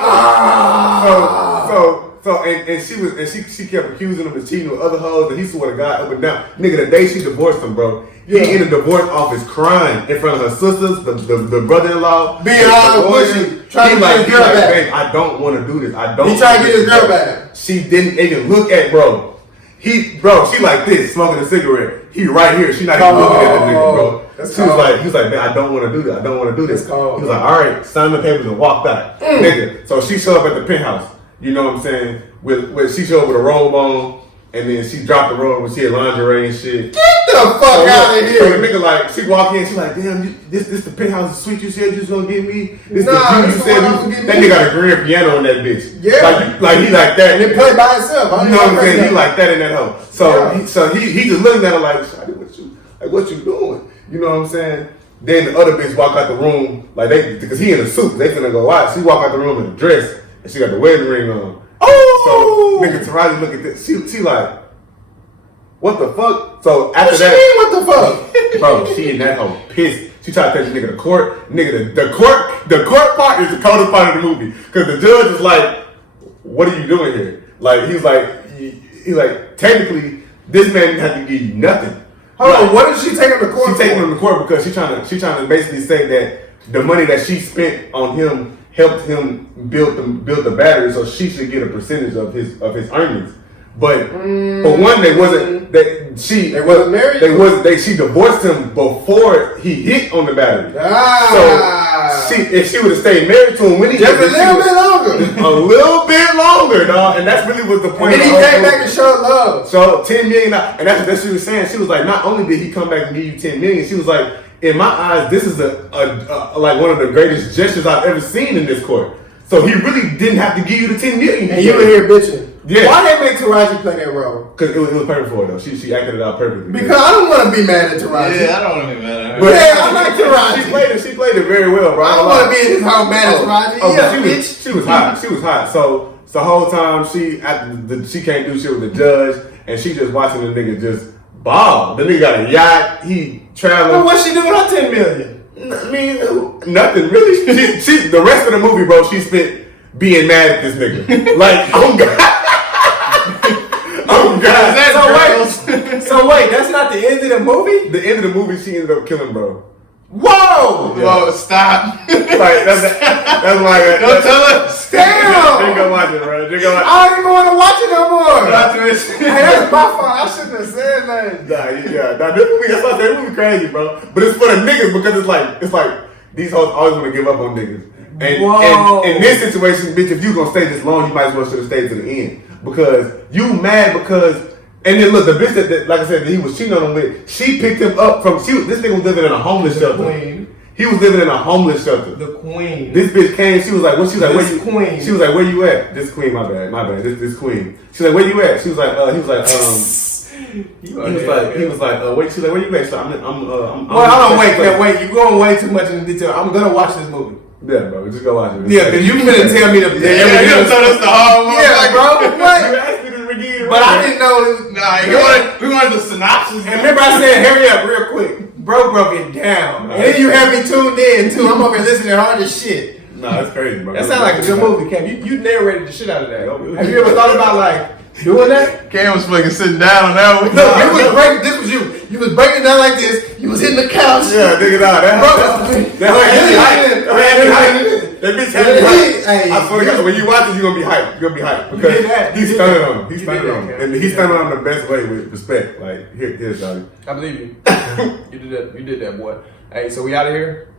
She kept accusing him of cheating with other hoes, and he swore to God up and down. Nigga, the day she divorced him, bro, he in the divorce office crying in front of her sisters, the brother-in-law, being all bushy, trying to get his girl back. Babe, I don't want to do this. He trying to get his girl back. She didn't even look at bro. She like this, smoking a cigarette. He right here. She not even looking at the nigga, bro. He was like, man, I don't want to do this. I don't want to do this. He was like, all right, sign the papers and walked out. Nigga. So she showed up at the penthouse. You know what I'm saying? With she showed up with a robe on, and then she dropped the robe when she had lingerie and shit. Get the fuck out of here. So the nigga like, she walk in, she like, damn, this the penthouse suite you said you was gonna give me. This Nah, the view you this said the one I'm gonna that give nigga me. got a grand piano on that bitch. Yeah. Like he like that. And it played by itself. You know what I'm saying? He like that in that hoe. So he just looking at her like, Shawty, what you doing? You know what I'm saying? Then the other bitch walk out the room like because he in a suit. They finna go out. She walk out the room in a dress and she got the wedding ring on. Oh, so nigga Taraji look at this. She like, what the fuck? So after what that, you mean? What the fuck? bro, she in that hoe pissed. She tried to take the nigga to court. Nigga, the court part is the coldest part of the movie because the judge is like, what are you doing here? Like he's like, technically, this man didn't have to give you nothing. Hold on, what did she take him to court? She taking him to court because she trying to basically say that the money that she spent on him helped him build the battery, so she should get a percentage of his earnings. But for one, they wasn't she divorced him before he hit on the battery. So if she would have stayed married to him when he just a little bit longer, a little bit longer, dog, and that's really what the point. And then he came back and showed love. So $10 million, and that's what she was saying. She was like, not only did he come back and give you $10 million, she was like, in my eyes, this is a like one of the greatest gestures I've ever seen in this court. So he really didn't have to give you the $10 million. And you were here bitching. Yeah. Why they make Taraji play that role? Because it was perfect for her though. She acted it out perfectly. Because I don't want to be mad at Taraji. Yeah, I don't want to be mad at her. But I like Taraji. She played it very well, bro. I don't want to be in his home mad at Taraji. She was hot. She was hot. So the whole time she can't do shit with the judge, and she just watching the nigga just ball. The nigga got a yacht. He traveling. Well, what's she doing with her $10 million? I mean, nothing really. She the rest of the movie, bro, she spent being mad at this nigga. Like, oh God. Oh God. So wait, that's not the end of the movie? The end of the movie, she ended up killing bro. Whoa! Whoa, stop. Like, that's like Don't tell us. Damn! They go watch it, bro. They go watch I don't even want to watch it no more. Not to miss. Hey, that's my fault. I shouldn't have said nothing. Nah, this movie, that's why I say this movie crazy, bro. But it's for the niggas because it's like these hoes always want to give up on niggas. And in this situation, bitch, if you gonna stay this long, you might as well should have stayed to the end because you mad because. And then look, the bitch that like I said, that he was cheating on him with, she picked him up from. This nigga was living in a homeless shelter. Queen. He was living in a homeless shelter. The queen. This bitch came. She was like, "What?" She was like, This "Where you?" queen. She was like, "Where you at?" This queen, my bad. This queen. She was like, "Where you at?" She was like, He was like, wait. She was like, "Where you at?" So I'm. Well, hold on, wait. You're going way too much into detail. I'm gonna watch this movie. Yeah, bro. Just go watch it. Yeah, because you finna tell me You told us the whole movie. Yeah, bro. You What? asked me to redeem But I didn't know. Nah, we wanted the synopsis. And remember, I said, hurry up, real quick. Bro broke it down. And then you had me tuned in, too. I'm over here listening hard as shit. Nah, that's crazy, bro. That sounds like a good movie, Cam. You narrated the shit out of that. Have you ever thought about, like, doing that? Cam was fucking sitting down on that one. This was you. You was breaking down like this. You was hitting the couch. Yeah, nigga, nah, that bitch had me hyped. I swear to God, when you watch it, you're gonna be hyped. You're gonna be hyped because he's stunning on him. He's stunning on him, and he's stunning on him the best way with respect. Like, here's Johnny. I believe you. You did that, boy. Hey, so we out of here.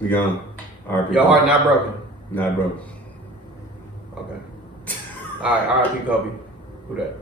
We gone. Your heart not broken. Not broken. Okay. All right, R.I.P. Kobe. Who that?